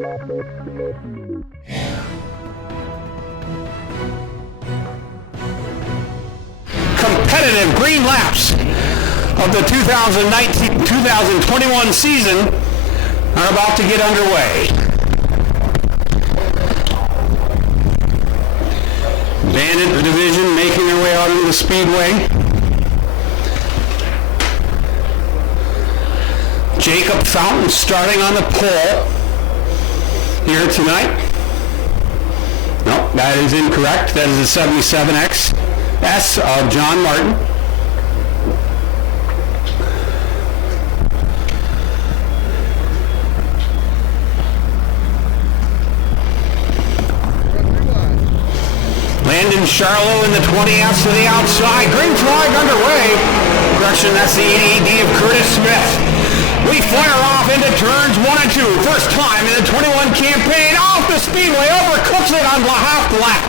Competitive green laps of the 2021 season are about to get underway. Bandit division making their way out into the speedway. Jacob Fountain starting on the pole here tonight. No, that is incorrect. That is the 77X S of John Martin. Landon Charlo in the 20S to the outside. Green flag underway. Correction, that's the 88D of Curtis Smith. We fire off into turns 1 and 2. First time in the 21 campaign. Off the speedway. Overcooks it on the half lap.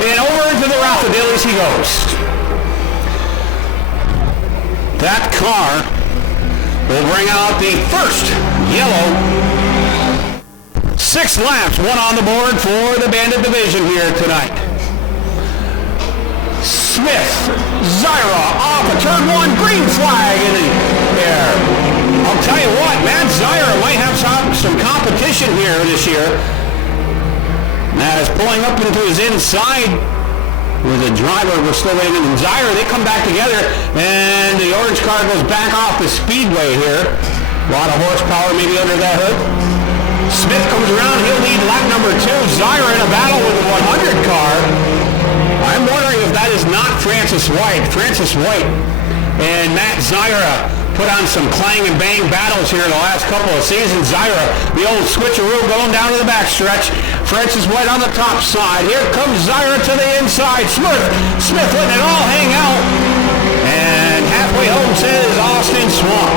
And over into the Raffadillies he goes. That car will bring out the first yellow. 6 laps, 1 on the board for the Bandit division here tonight. Smith, Zyra off of turn 1, green flag in the air. I'll tell you what, Matt Zyra might have some competition here this year. Matt is pulling up into his inside with a driver. We're still waiting. And Zyra, they come back together, and the orange car goes back off the speedway here. A lot of horsepower maybe under that hood. Smith comes around. He'll lead lap number 2. Zyra in a battle with the 100 car. I'm wondering if that is not Francis White. Francis White and Matt Zyra put on some clang and bang battles here in the last couple of seasons. Zyra, the old switcheroo going down to the backstretch. Francis White on the top side. Here comes Zyra to the inside. Smith letting it all hang out. And halfway home says Austin Swamp.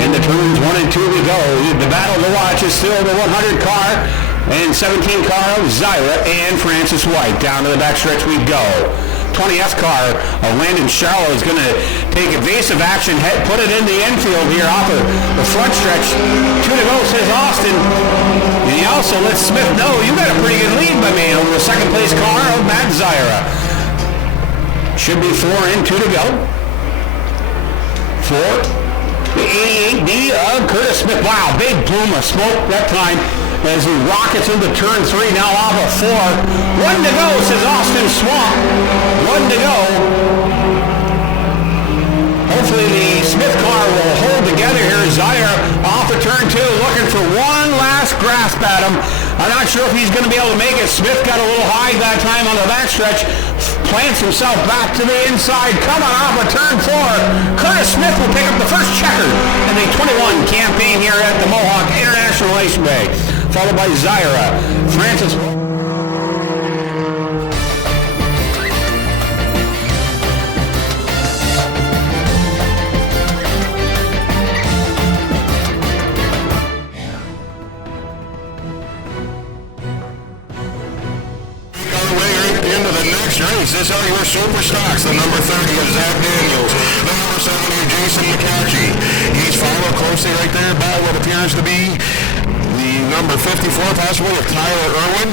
In the turns 1 and 2 we go. The battle to watch is still the 100 car and 17 car of Zyra and Francis White. Down to the backstretch we go. 20S car of Landon Charlo is going to take evasive action, put it in the infield here off of the front stretch. 2 to go, says Austin. And he also lets Smith know, you got a pretty good lead, my man, over the second place car of Matt Zyra. Should be 4 and 2 to go. 4. The 88D of Curtis Smith. Wow, big plume of smoke that time as he rockets into turn 3, now off of 4. 1 to go, says Austin Swamp. 1 to go. Hopefully the Smith car will hold together here. Zyra off of turn 2, looking for one last grasp at him. I'm not sure if he's going to be able to make it. Smith got a little high that time on the backstretch. Plants himself back to the inside. Coming off of turn 4. Curtis Smith will pick up the first checker in the 21 campaign here at the Mohawk International Raceway. Followed by Zyra. Francis. This out your super stocks. The number 30 of Zach Daniels. The number 70 of Jason McCatchy. He's followed closely right there by what appears to be the number 54 possibly of Tyler Irwin.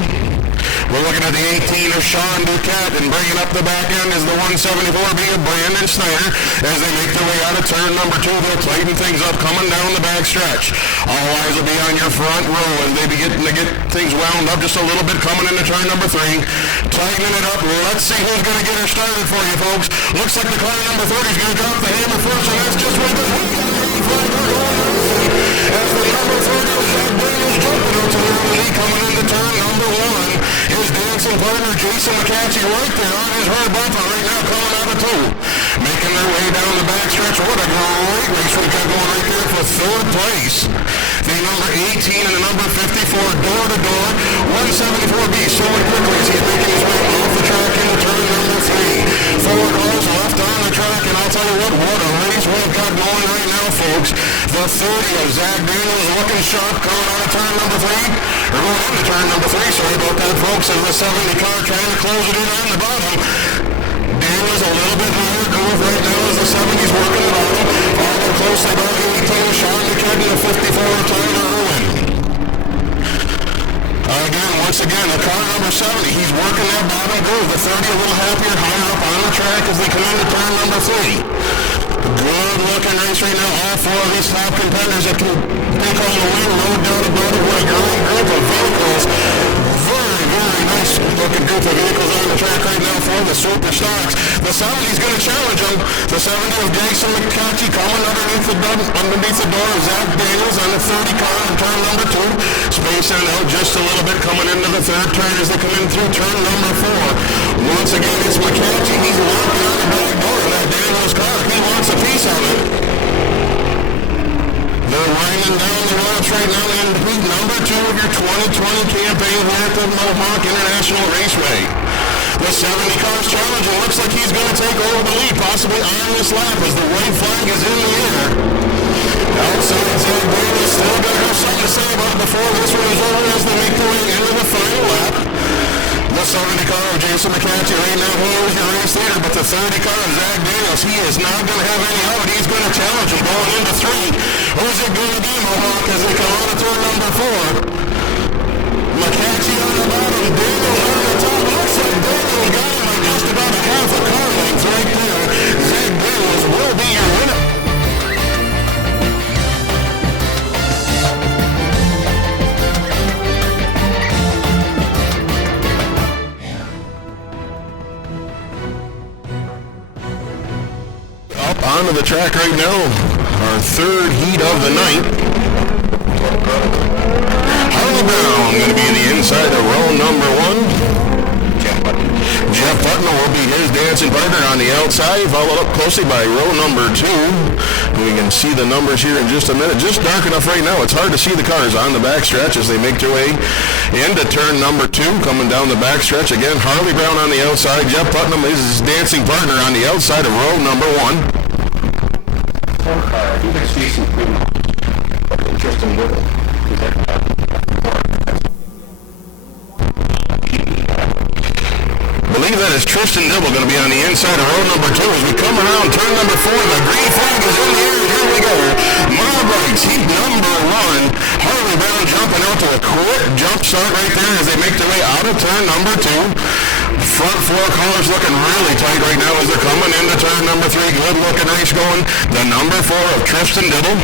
We're looking at the 18 of Sean Duquette, and bringing up the back end is the 174B of Brandon Snyder. As they make their way out of turn number 2, they'll tighten things up coming down the back stretch. All eyes will be on your front row as they begin to get things wound up just a little bit coming into turn number 3. Tightening it up. Let's see who's going to get her started for you, folks. Looks like the car number 30 is going to drop the hammer first, and that's just what the as the number 30 of Zach Daniels jumping out to the lead coming into turn number 1. His dancing partner Jason McCatchy right there on his hard bumper right now coming out of 2. Making their way down the backstretch. What a great race we got going right there for 3rd place. The number 18 and the number 54 door to door. 174B slowing quickly as he's making his way off the track into turn number 3. 4 cars left on the track, and I'll tell you what a race we've got going right now, folks. The 30 of Zach Daniels looking sharp coming out of turn number 3. Or going into turn number 3, sorry about that, folks, as the 70 car trying to close it in on the bottom. Daniels a little bit higher groove right now as the 70's working it on him. Followed closely by the 18 of Sean McCain and the 54 of Tyler Irwin. Once again, the car number 70, he's working that bottom groove. The 30 a little happier, higher up on the track as they come into turn number 3. Good looking race right now. All four of these top contenders that can take home the win. No doubt about it. What a great group of vehicles. Very, very nice looking group of vehicles on the track right now for the Superstocks. The 70's going to challenge them. The 70 of Jason McCarthy coming underneath the door of Zach Daniels on the 30 car in turn number 2. Spacing out just a little bit coming into the third turn as they come in through turn number 4. Once again, it's McCarthy. He's walking on the back door of that Daniels car. He wants a piece of it. They're winding down the ropes right now in heat number 2 of your 2020 campaign here at the Mohawk International Raceway. The 70 car's challenging. Looks like he's going to take over the lead, possibly on this lap as the white flag is in the air. Outside, Zach Daniels still going to have something to say about it before this one is over as they make their way into the final lap. The 70 car of Jason McCarthy right now, he is your race leader, but the 30 car of Zach Daniels, he is not going to have any out. He's going to challenge him going into 3. Who's it going to be, Mohawk, as they come on to turn number 4? McCarthy on the bottom, Daniels on the top. Looks like Daniels got him by just about a half a car length right there. Zach Daniels will be your winner. Onto the track right now, our third heat of the night. Harley Brown going to be in the inside of row number 1. Jeff Putnam will be his dancing partner on the outside, followed up closely by row number 2. We can see the numbers here in just a minute. Just dark enough right now. It's hard to see the cars on the backstretch as they make their way into turn number 2. Coming down the backstretch again, Harley Brown on the outside. Jeff Putnam is his dancing partner on the outside of row number 1. You can see some pretty interesting little. Believe that is Tristan Dibble going to be on the inside of row number 2 as we come around turn number 4. The green flag is in the air. Here we go. Modified heat number 1. Harley Brown jumping out to a quick jump start right there as they make their way out of turn number 2. Front 4 cars looking really tight right now as they're coming into turn number 3. Good looking race going. The number 4 of Tristan Dibble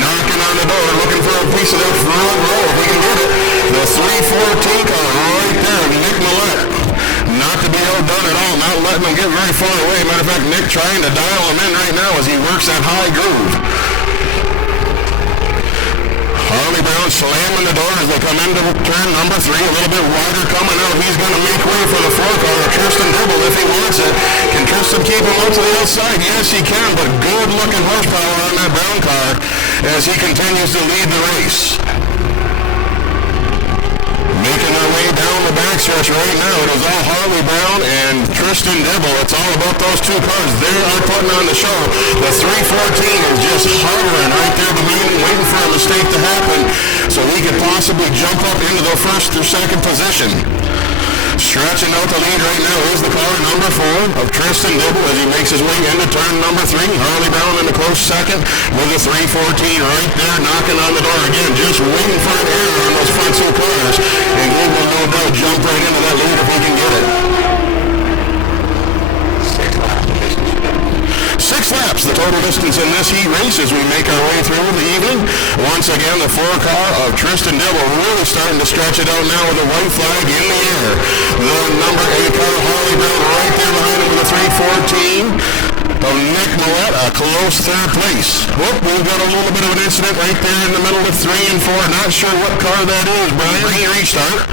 knocking on the door, looking for a piece of that front row if we can get it. The 314 car right there, Nick Millette. Not to be outdone at all, not letting them get very far away. Matter of fact, Nick trying to dial him in right now as he works that high groove. Harley Brown slamming the door as they come into turn number 3. A little bit wider coming out. He's going to make way for the 4 car of Tristan Dibble if he wants it. Can Tristan keep him out to the outside? Yes, he can, but good looking horsepower on that Brown car as he continues to lead the race. Making their way down the backstretch right now. It is all Harley Brown and Tristan Dibble. It's all about those 2 cars. They are putting on the show. The 314 is just hovering right there behind him, waiting for a mistake to happen so he could possibly jump up into the first or second position. Stretching out the lead right now is the car number 4 of Tristan Dibble as he makes his way into turn number 3. Harley Brown in a close second with the 314 right there knocking on the door again, just waiting for an error on those front 2 cars, and he will no doubt jump right into that lead if he can get it. 6 laps, the total distance in this heat race as we make our way through the evening. Once again, the 4 car of Tristan Dibble really starting to stretch it out now with a white flag in the air. The number 8 car, Harley Brown, right there behind him with a 314 of Nick Millette, a close 3rd place. Whoop, we've got a little bit of an incident right there in the middle of 3 and 4. Not sure what car that is, Brian. Restart.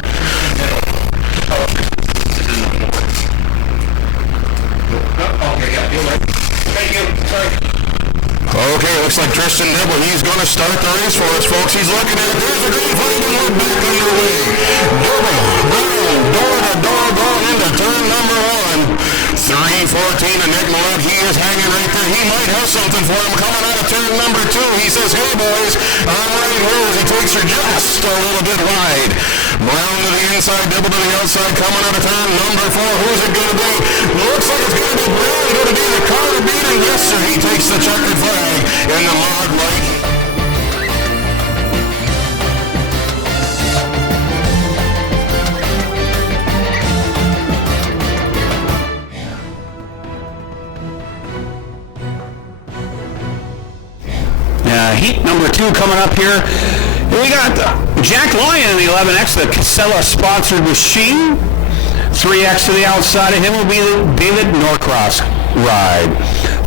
Okay, looks like Tristan Dibble, he's going to start the race for us, folks. He's looking at it. There's the green flag, and we're back underway. Dibble, Brown, door-to-door going into turn number 1. 314 and Nick Millette, he is hanging right there. He might have something for him coming out of turn number 2. He says, hey, boys, I'm right here as he takes her just a little bit wide. Brown to the inside, Dibble to the outside, coming out of turn number 4. Who's it going to be? Looks like it's going to be Brown. Going to be the car to beat him. Yes, sir, he takes the checkered flag in the mod light. Heat number 2 coming up here. We got Jack Lyon in the 11X, the Casella-sponsored machine. 3X to the outside of him will be the David Norcross ride.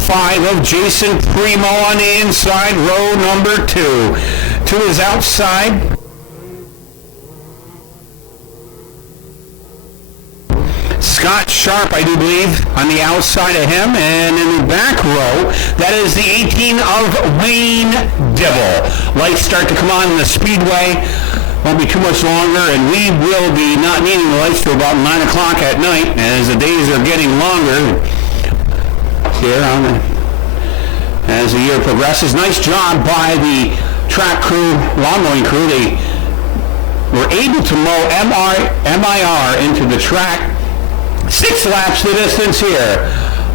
5 of Jason Primo on the inside, row number 2. To his outside, Scott Sharp, I do believe, on the outside of him. And in the back row, that is the 18 of Wayne Dibble. Lights start to come on in the Speedway. Won't be too much longer, and we will be not needing the lights till about 9 o'clock at night as the days are getting longer here as the year progresses. Nice job by the track crew, lawn mowing crew. They were able to mow MIR into the track. 6 laps the distance here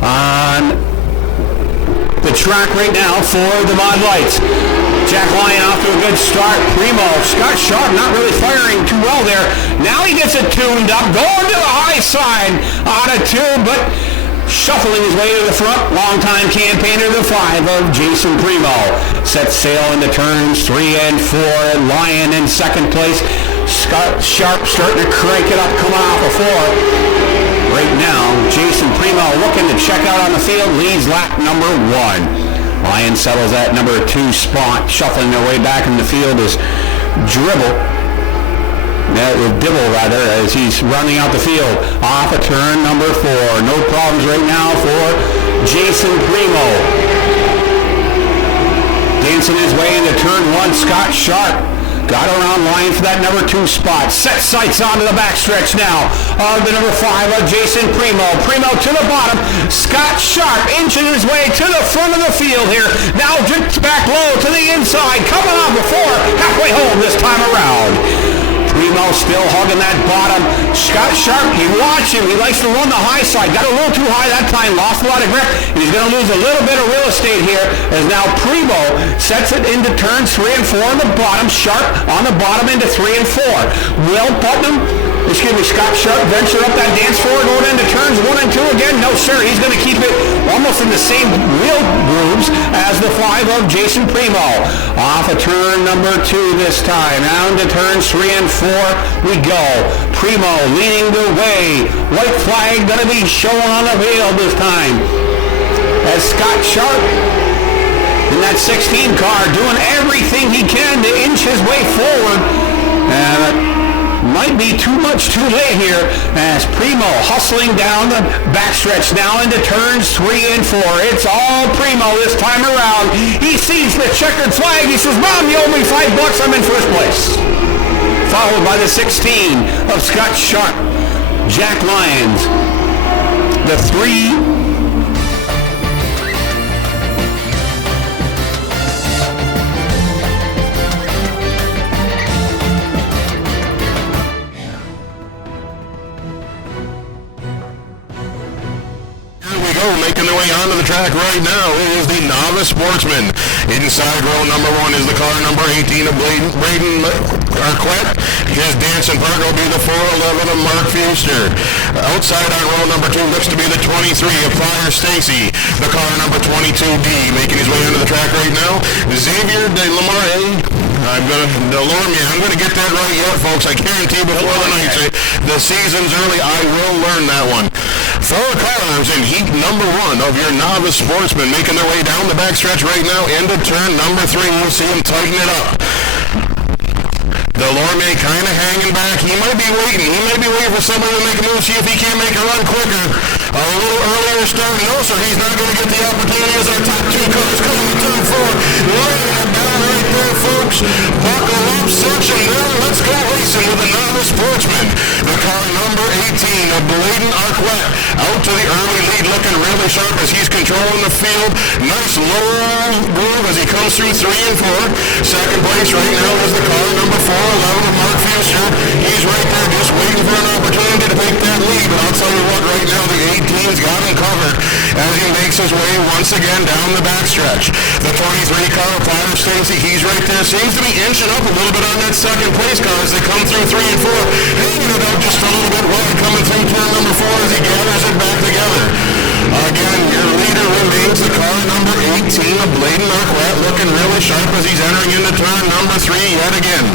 on the track right now for the Mod Lights. Jack Lyon off to a good start. Primo, Scott Sharp not really firing too well there. Now he gets it tuned up, going to the high side out of 2, but shuffling his way to the front. Longtime campaigner, the 5 of Jason Primo. Sets sail into turns 3 and 4. Lyon in second place. Scott Sharp starting to crank it up, coming off a 4. Right now, Jason Primo looking to check out on the field, leads lap number 1. Lyon settles at number 2 spot, shuffling their way back in the field is Dibble rather, as he's running out the field. Off a turn number 4. No problems right now for Jason Primo. Dancing his way into turn 1, Scott Sharp. Got around Lyon for that number 2 spot. Set sights onto the backstretch now of the number 5 of Jason Primo. Primo to the bottom. Scott Sharp inching his way to the front of the field here. Now drifts back low to the inside. Coming off before. Halfway home this time around. Primo still hugging that bottom. Scott Sharp, you watch him. He likes to run the high side. Got a little too high that time. Lost a lot of grip. And he's going to lose a little bit of real estate here as now Primo sets it into turns 3 and 4 on the bottom. Sharp on the bottom into 3 and 4. Will Scott Sharp venture up that dance floor going into turns 1 and 2 again? No, sir. He's going to keep it almost in the same wheel grooves as the 5 of Jason Primo. Off of turn number 2 this time. Down to turns 3 and 4 we go. Primo leading the way. White flag going to be shown on the field this time. As Scott Sharp in that 16 car doing everything he can to inch his way forward. And might be too much too late here as Primo hustling down the backstretch now into turns 3 and 4. It's all Primo this time around. He sees the checkered flag. He says, Mom, you owe me $5. I'm in first place. Followed by the 16 of Scott Sharp. Jack Lyons. The 3 making their way onto the track right now is the Novice Sportsman. Inside row number 1 is the car number 18 of Braden Arquette. His dancing partner will be the 411 of Mark Fuster. Outside on row number 2 looks to be the 23 of Fire Stacy. The car number 22D making his way onto the track right now. Xavier I'm going to get that right yet, folks. I guarantee before the night. The season's early. I will learn that one. 4 cars in heat number 1 of your Novice Sportsman making their way down the backstretch right now into turn number 3. We'll see him tighten it up. Delorme kind of hanging back. He might be waiting. He may be waiting for somebody to make a move, see if he can't make a run quicker. A little earlier start. No, sir, he's not going to get the opportunity as our top 2 cars coming to turn 4. Laying it down right there, folks. Buckle up, searching there. Let's go racing with the Novice Sportsman. The car number 18 of Bladen Arquette out to the early lead, looking really sharp as he's controlling the field. Nice low groove as he comes through 3 and 4. Second place right now is the car number 4. Of Mark Fuster. He's right there just waiting for an opportunity to take that lead. But I'll tell you what, right now the 18's got him covered as he makes his way once again down the backstretch. The 23 car, Fire Stacy, he's right there. Seems to be inching up a little bit on that second place car as they come through 3 and 4. Hanging it out just a little bit wide coming through turn number 4 as he gathers it back together. Again, your leader remains the car number 18 of Bladen Arquette, looking really really sharp as he's entering into turn number 3 yet again.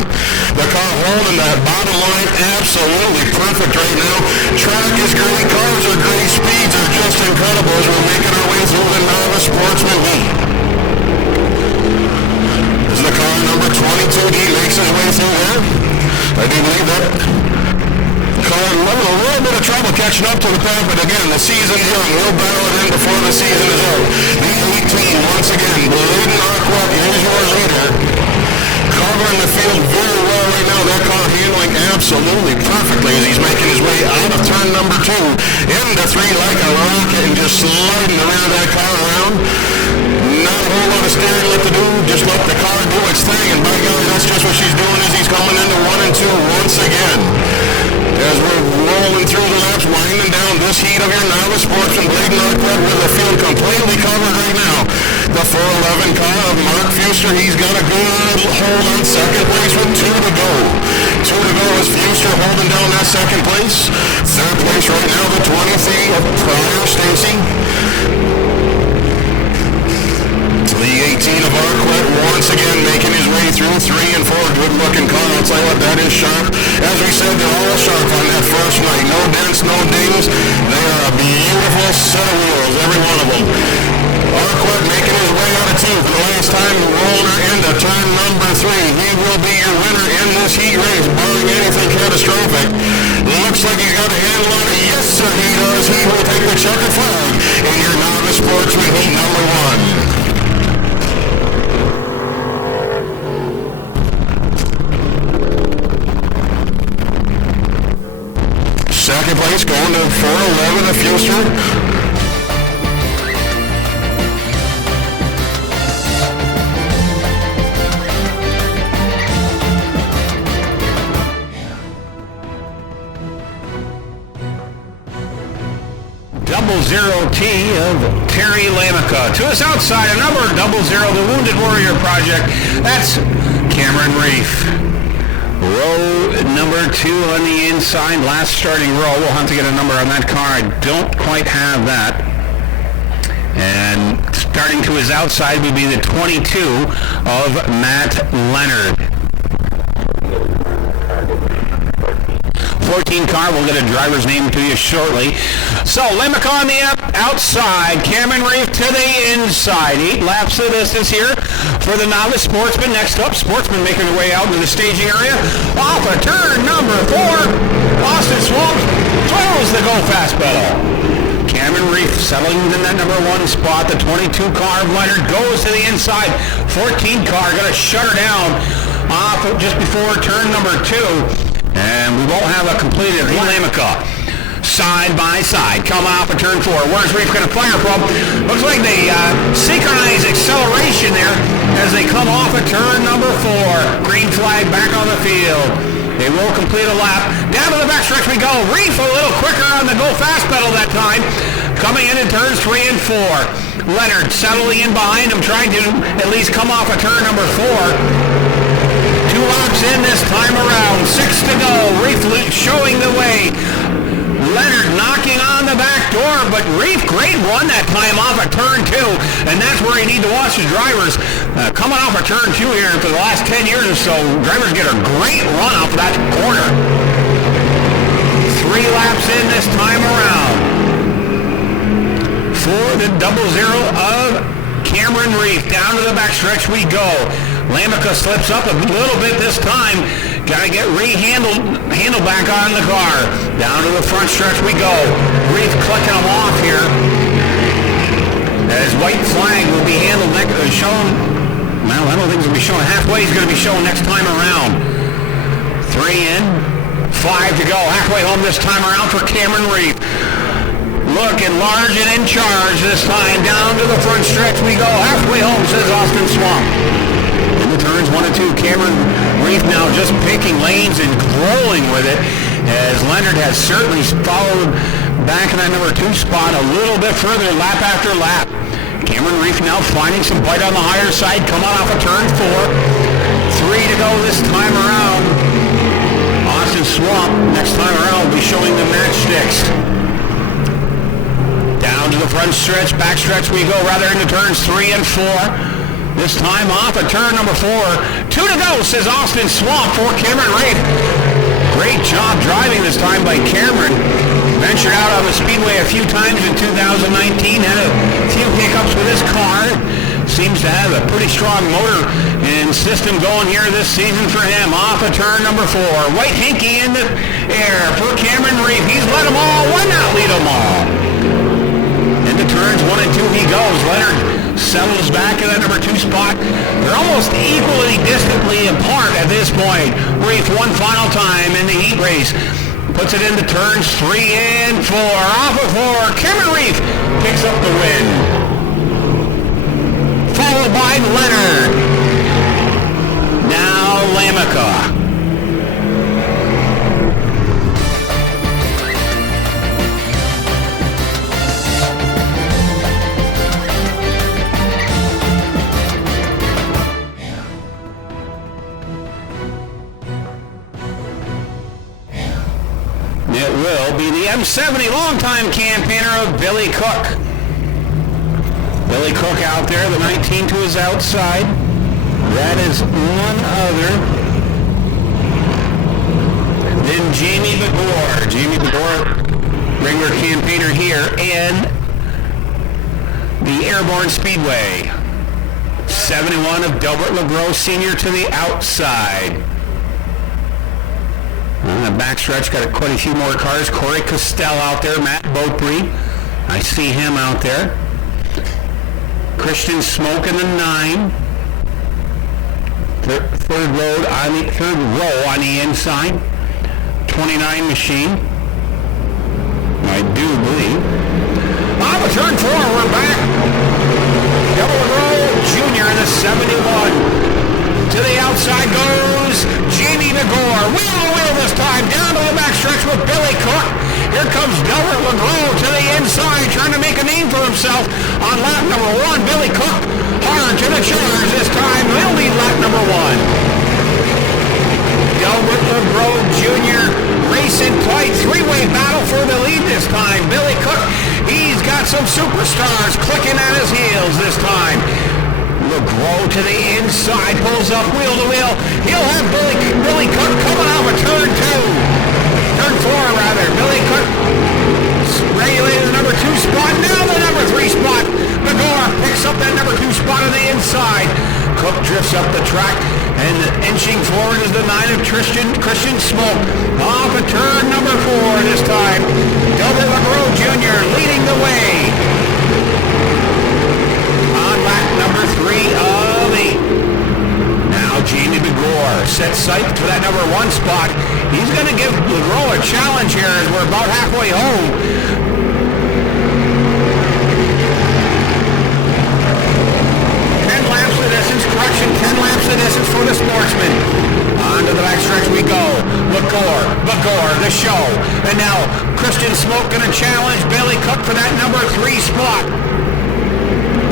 The car holding that bottom line absolutely perfect right now. Track is great, cars are great, speeds are just incredible as we're making our way through the Novice Sportsman Heat. This is the car number 22. He makes his way through there. I do believe that car a little bit of trouble catching up to the pack, but again, the season's young. We'll battle it in before the season is out. The 18, once again, Bladen Arquette is your leader. Covering the field very well right now. That car handling absolutely perfectly as he's making his way out of turn number 2 into 3 like a rocket and just sliding around that car around. Not a whole lot of steering left to do. Just let the car do its thing, and by golly, that's just what she's doing as he's coming into 1 and 2 once again. As we're rolling through the laps, winding down this heat of your Novice Sportsman, Bladen Arquette with the field completely covered right now. The 411 car of Mark Fuster, he's got a good hold on second place with 2 to go. 2 to go as Fuster holding down that second place. Third place right now, the 23 of Pryor Stacy. The 18 of Arquette once again making his way through 3 and 4. Good looking car. I'll tell you what, that is sharp. As we said, they're all sharp on that first night. No dents, no dings. They are a beautiful set of wheels, every one of them. Arquette making his way out of 2 for the last time, rolling her into turn number 3. He will be your winner in this heat race, barring anything catastrophic. Looks like he's got a handle on it. Yes, sir, he does. He will take the checkered flag in your Novice Sportsman Heat number 1. Second place going to 411 of Fuster. Double Zero T of Terry Lamica. To his outside, another Double Zero, the Wounded Warrior Project. That's Cameron Reef. Row number 2 on the inside, last starting row. We'll have to get a number on that car. I don't quite have that. And starting to his outside would be the 22 of Matt Leonard. 14 car, we'll get a driver's name to you shortly. So, Lemica on the outside, Cameron Reef to the inside. 8 laps of distance here for the Novice Sportsman. Next up, Sportsman making their way out into the staging area. Off of turn number 4, Austin Swamp throws the go fast pedal. Cameron Reef settling in that number 1 spot. The 22 car of Leonard goes to the inside. 14 car going to shut her down off just before turn number 2. And we won't have a completed Lamica. Side by side, coming off of turn 4. Where's Reef going to fire from? Looks like they synchronize acceleration there as they come off of turn number 4. Green flag back on the field. They will complete a lap. Down to the backstretch we go. Reef a little quicker on the go fast pedal that time. Coming in turns 3 and 4. Leonard settling in behind him, trying to at least come off of turn number 4. 2 laps in this time around. 6 to go. Reef showing the way. Leonard knocking on the back door, but Reef, great run that time off of turn 2, and that's where you need to watch the drivers. Coming off of turn 2 here for the last 10 years or so, drivers get a great run off that corner. 3 laps in this time around. For the double zero of Cameron Reef. Down to the backstretch we go. Lamica slips up a little bit this time. Got to get handle back on the car. Down to the front stretch we go. Reef clicking them off here. As white flag will be handled shown. Well, I don't think it's going to be shown halfway. It's going to be shown next time around. 3 in, 5 to go. Halfway home this time around for Cameron Reef. Looking large and in charge this time. Down to the front stretch we go. Halfway home, says Austin Swamp. In the turns 1 and 2, Cameron Reef now just picking lanes and rolling with it, as Leonard has certainly followed back in that number 2 spot a little bit further, lap after lap. Cameron Reef now finding some bite on the higher side, coming off of turn 4. 3 to go this time around. Austin Swamp next time around will be showing the matchsticks. Down to the front stretch, back stretch we go, rather into turns 3 and 4. This time off at turn number 4. 2 to go, says Austin Swamp for Cameron Reif. Great job driving this time by Cameron. Ventured out on the speedway a few times in 2019. Had a few hiccups with his car. Seems to have a pretty strong motor and system going here this season for him. Off at turn number 4. White Hinky in the air for Cameron Reif. He's led them all. Why not lead them all? Into turns 1 and 2 he goes. Leonard settles back in that number 2 spot. They're almost equally distantly apart at this point. Reif one final time in the heat race. Puts it into turns 3 and 4. Off of 4. Cameron Reif picks up the win. Followed by Leonard. Now Lamica. It will be the M70 longtime campaigner of Billy Cook. Billy Cook out there, the 19 to his outside. That is none other than Jamie Begore. Jamie Begore, regular campaigner here in the Airborne Speedway. 71 of Delbert LeGros Sr. to the outside. On the backstretch, got quite a few more cars. Corey Costell out there, Matt Beaupre. I see him out there. Christian Smoke in the 9. Third row on the inside. 29 machine. I do believe. On the turn 4, we're back. Double row Junior in the 71. To the outside goes Jamie Begore. Wheel to wheel this time. Down to the backstretch with Billy Cook. Here comes Delbert LeGros to the inside, trying to make a name for himself on lap number 1. Billy Cook hard to the charge this time. He'll lead lap number 1. Delbert LeGros Jr. racing tight. 3-way battle for the lead this time. Billy Cook, he's got some superstars clicking at his heels this time. LeGros to the inside, pulls up wheel to wheel. He'll have Billy Cook coming out of turn 2. Turn 4 rather. Billy Cook regulating the number 2 spot. Now the number 3 spot. Begore picks up that number 2 spot on the inside. Cook drifts up the track, and inching forward is the 9 of Christian Smoke. Off at turn number 4 this time. Delbert LeGros Jr. leading the way. On lap number 3 of 8. Now Jamie Begore sets sight for that number 1 spot. He's going to give LeGros a challenge here as we're about halfway home. 10 laps of distance, correction, 10 laps of distance for the Sportsman. On to the backstretch we go. Begore, the show. And now Christian Smoke going to challenge Billy Cook for that number 3 spot.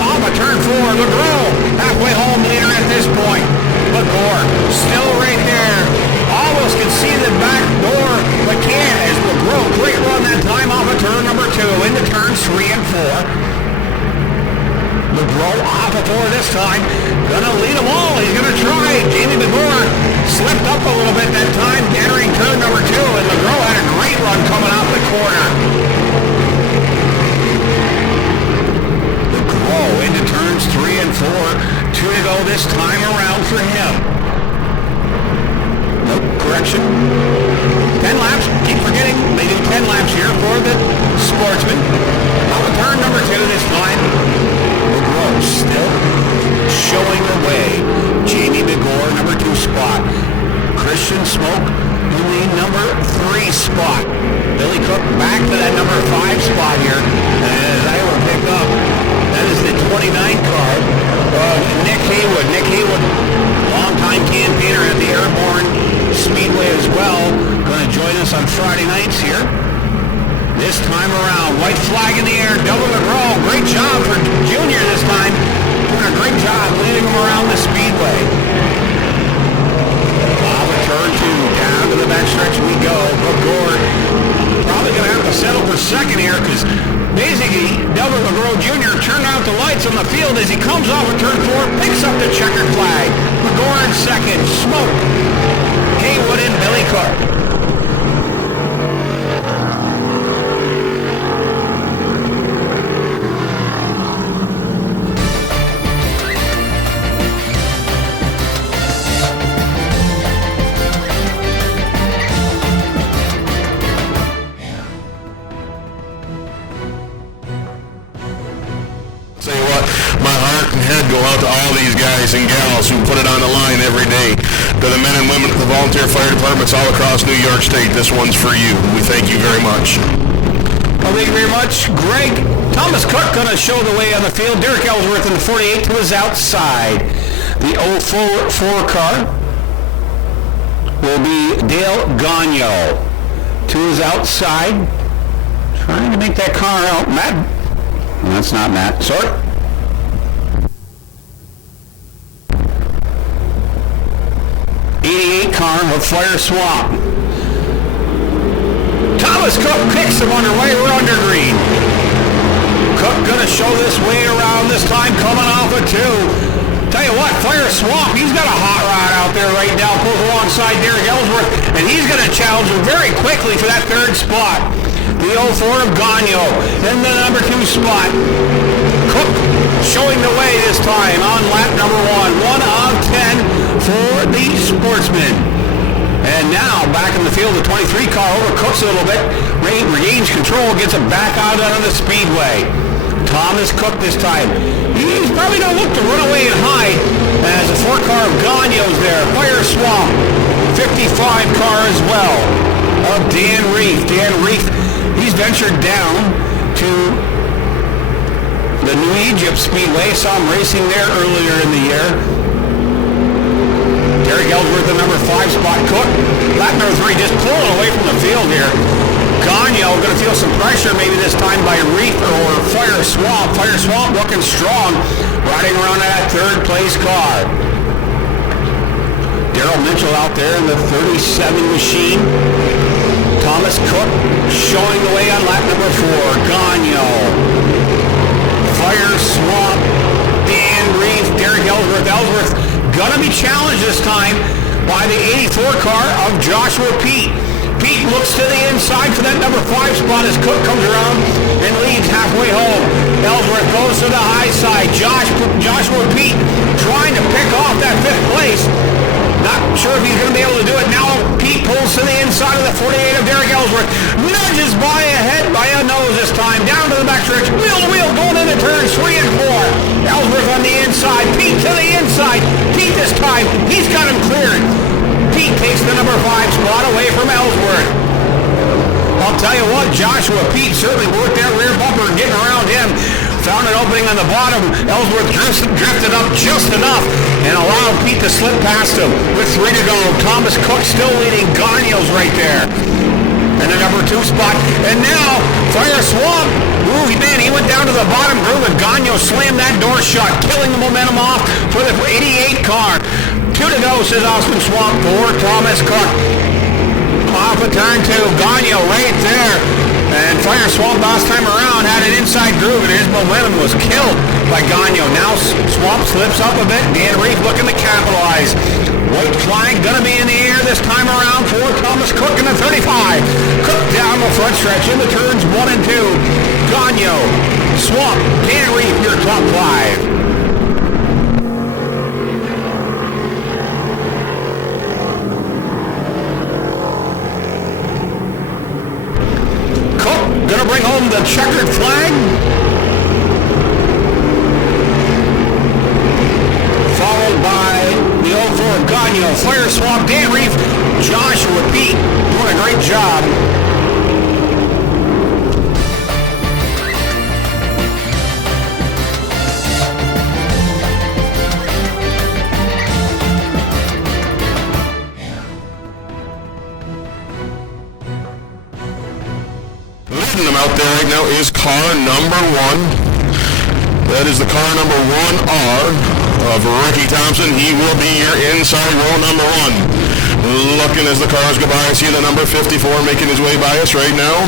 Off a turn 4, LeGros, halfway home leader at this point. Begore, still right there. Almost can see the back door, but can't as LeGros, great run that time off of turn number 2 into turns 3 and 4. LeGros off of 4 this time. Gonna lead them all. He's gonna try. Jamie Begore slipped up a little bit that time, entering turn number 2, and LeGros had a great run coming out the corner. Into turns 3 and 4. 2 to go this time around for him. Nope, correction. 10 laps. Keep forgetting they do 10 laps here for the Sportsman. On turn number 2 this time. LeGros still showing the way. Jamie Begore, number 2 spot. Christian Smoke in the number 3 spot. Billy Cook back to that number 5 spot here. As I will pick up. That is the 29 car of Nick Haywood. Nick Haywood, gets on the field as he comes off of turn 4, picks up the checkered flag. McGore in second, Smoke, Haywood, and Billy Cook. Go out to all these guys and gals who put it on the line every day. To the men and women of the volunteer fire departments all across New York State, this one's for you. We thank you very much. Well, thank you very much, Greg. Thomas Cook going to show the way on the field. Derek Ellsworth in the 48 was outside. The 04 car will be Dale Gagno. To his outside. Trying to make that car out. Matt. No, that's not Matt. Sorry. Car of Fire Swamp. Thomas Cook picks him underway. We're under green. Cook gonna show this way around this time, coming off a 2. Tell you what, Fire Swamp, he's got a hot rod out there right now, pulls alongside Derek Ellsworth, and he's gonna challenge him very quickly for that 3rd spot. The 04 of Gagno in the number 2 spot. Cook showing the way this time on lap number 1. 1 of 10 for the Sportsman. And now back in the field, the 23 car overcooks a little bit. Regains control, gets it back out onto the speedway. Thomas Cook this time. He's probably going to look to run away and hide as the 4 car of Gagno's there. Fire Swamp, 55 car as well of Dan Reef. Dan Reef, he's ventured down to the New Egypt Speedway. Saw him racing there earlier in the year. Derek Ellsworth, the number 5 spot. Cook, lap number 3, just pulling away from the field here. Gagno going to feel some pressure maybe this time by Reef or Fire Swamp. Fire Swamp looking strong, riding around that 3rd place car. Darrell Mitchell out there in the 37 machine. Thomas Cook showing the way on lap number 4. Gagno, Fire Swamp, Dan Reef, Derek Ellsworth. Ellsworth gonna be challenged this time by the 84 car of Joshua Pete. Pete looks to the inside for that number 5 spot as Cook comes around and leads halfway home. Ellsworth goes to the high side. Joshua Pete trying to pick off that 5th place. Not sure if he's going to be able to do it. Now Pete pulls to the inside of the 48 of Derek Ellsworth. Nudges by a head, by a nose this time. Down to the backstretch. Wheel to wheel going into turns 3 and 4. Ellsworth on the inside. Pete to the inside. Pete this time. He's got him cleared. Pete takes the number 5 spot away from Ellsworth. I'll tell you what, Joshua Pete certainly worked that rear bumper getting around him. Found an opening on the bottom. Ellsworth drifted up just enough and allowed Pete to slip past him. With 3 to go, Thomas Cook still leading. Gagno's right there. And the number 2 spot. And now, Fire Swamp. Ooh, man, he went down to the bottom groove and Gagno slammed that door shut, killing the momentum off for the 88 car. 2 to go, says Austin Swamp for Thomas Cook. Off of turn 2, Gagno right there. And Fire Swamp last time around had an inside groove and his momentum was killed by Gagno. Now Swamp slips up a bit. Dan Reef looking to capitalize. White flag gonna be in the air this time around for Thomas Cook in the 35. Cook down the front stretch in the turns 1 and 2. Gagno, Swamp, Dan Reef, your top 5. Going to bring home the checkered flag. Followed by the 04 Gagno, Fire Swamp, Dan Reef, Joshua Pete doing a great job. Them out there right now is car number 1. That is the car number 1R of Ricky Thompson. He will be your inside row number 1. Looking as the cars go by, I see the number 54 making his way by us right now.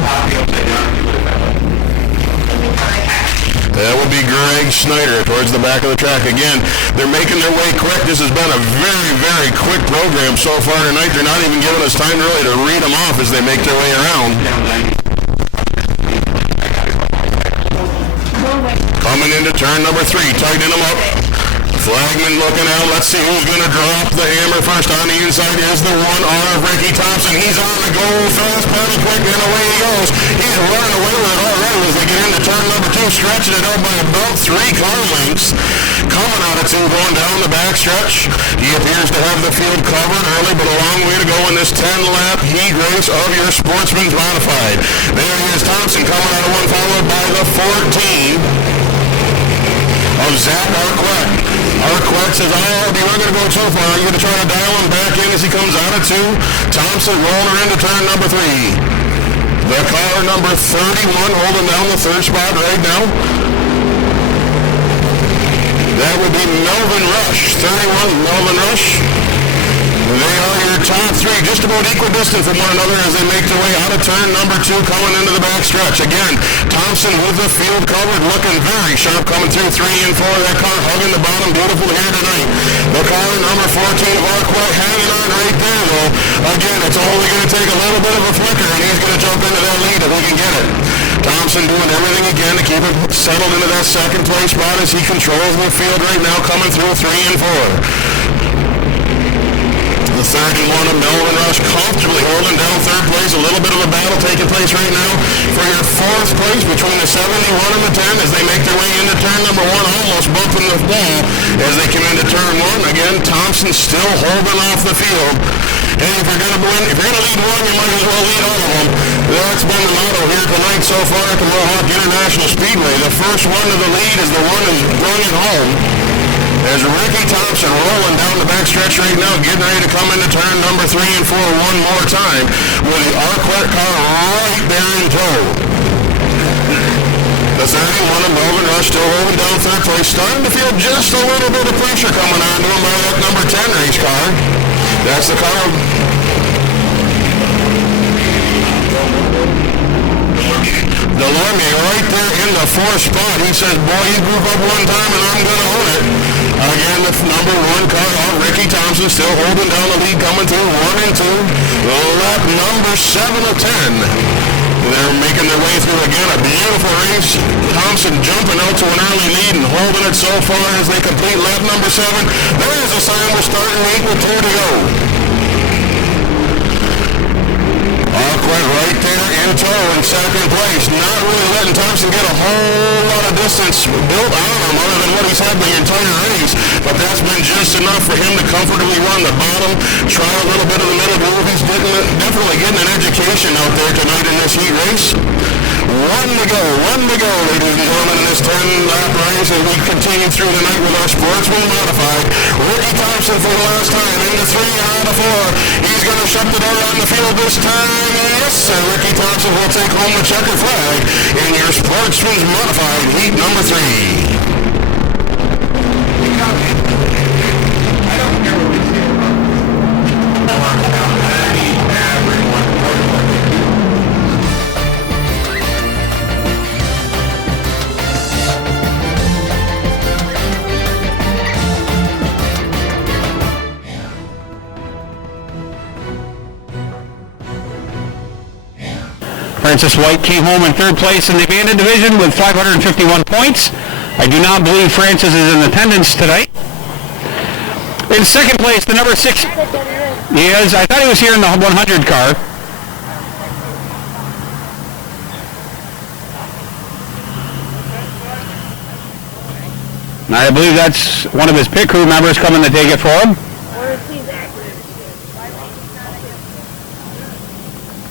That would be Greg Snyder towards the back of the track. Again, they're making their way quick. This has been a very, very quick program so far tonight. They're not even giving us time really to read them off as they make their way around. Coming into turn number 3, tightening them up. Flagman looking out. Let's see who's going to drop the hammer first. On the inside is the 1R of Ricky Thompson. He's on the go fast, pretty quick, and away he goes. He's running away with it already as they get into turn number 2, stretching it out by about 3 car lengths. Coming out of 2, going down the backstretch. He appears to have the field covered early, but a long way to go in this 10-lap heat race of your Sportsman's Modified. There he is, Thompson coming out of 1, followed by the 14 of Zach Arquette. Arquette says, we're going to go too far. I'm going to try to dial him back in as he comes out of 2. Thompson rolling into turn number 3. The car number 31 holding down the 3rd spot right now. That would be Melvin Rush. 31, Melvin Rush. They are your top 3, just about equidistant from one another as they make their way out of turn number 2, coming into the backstretch. Again, Thompson with the field covered, looking very sharp, coming through 3 and 4. That car hugging the bottom, beautiful here tonight. The car number 14 of Arquette hanging on right there, though. Again, it's only going to take a little bit of a flicker, and he's going to jump into that lead if he can get it. Thompson doing everything again to keep it settled into that 2nd place spot as he controls the field right now, coming through 3 and 4. The 31 of Melvin Rush comfortably holding down 3rd place. A little bit of a battle taking place right now for your 4th place between the 71 and the 10 as they make their way into turn number 1, almost bumping the wall as they come into turn 1. Again, Thompson still holding off the field. Hey, if you're going to win, if you're going to lead one, you might as well lead all of them. That's been the motto here tonight so far at the Mohawk International Speedway. The first one to the lead is the one who's bringing home. As Ricky Thompson rolling down the backstretch right now, getting ready to come into turn number 3 and 4 one more time with the Arquette car right there in tow. The 31 of Melvin Rush still holding down 3rd place, starting to feel just a little bit of pressure coming on to him by that number 10 race car. That's the car. Delorme right there in the 4th spot. He says, boy, you group up one time and I'm going to own it. Again, the number 1 car on Ricky Thompson still holding down the lead, coming through 1 and 2. Lap number 7 of 10. They're making their way through again. A beautiful race. Thompson jumping out to an early lead and holding it so far as they complete lap number 7. There's a sign we're starting late with 2 to go. Arquette right there in tow in 2nd place. Not really letting Thompson get a whole lot of distance built on him other than what he's had the entire race. But that's been just enough for him to comfortably run the bottom, try a little bit of the middle groove. He's definitely getting an education out there tonight in this heat race. One to go, ladies and gentlemen, in this 10-lap race as we continue through the night with our Sportsman Modified. Ricky Thompson for the last time into 3 out of 4. He's going to shut the door on the field this time. Yes, sir. Ricky Thompson will take home the checkered flag in your Sportsman's Modified heat number 3. I don't care what we say about Francis White came home in 3rd place in the Bandit division with 551 points. I do not believe Francis is in attendance tonight. In 2nd place, the number 6. He is. I thought he was here in the 100 car. And I believe that's one of his pit crew members coming to take it for him.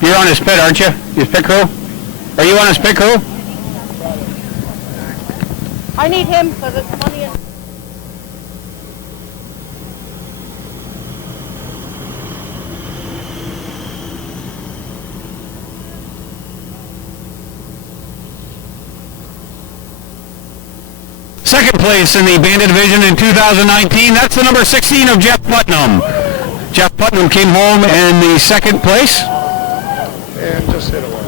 You're on his pit, aren't you? His pit crew? Are you on his pit crew? I need him because it's money. Second place in the Bandit division in 2019. That's the number 16 of Jeff Putnam. Jeff Putnam came home in the 2nd place. And just hit a one.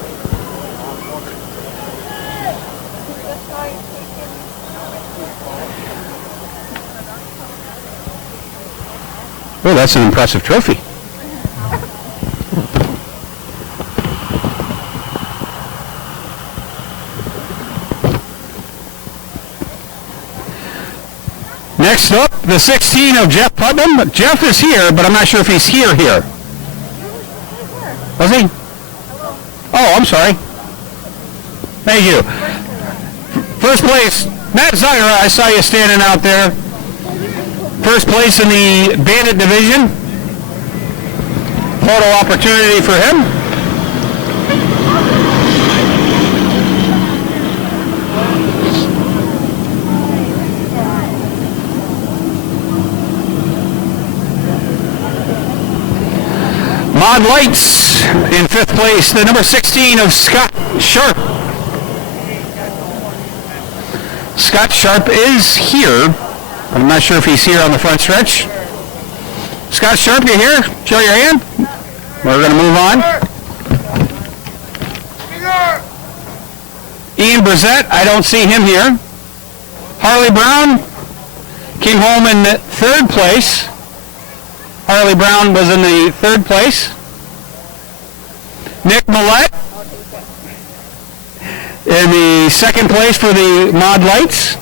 Oh, that's an impressive trophy. Next up, the 16 of Jeff Putnam. Jeff is here, but I'm not sure if he's here. Was he? Oh, I'm sorry. Thank you. First place, Matt Zyra, I saw you standing out there. First place in the Bandit division. Photo opportunity for him. Mod Lights in 5th place, the number 16 of Scott Sharp. Scott Sharp is here. I'm not sure if he's here on the front stretch. Scott Sharp, you here? Show your hand. We're going to move on. Ian Brissett, I don't see him here. Harley Brown came home in 3rd place. Harley Brown was in the 3rd place. Nick Millette in the 2nd place for the Mod Lights.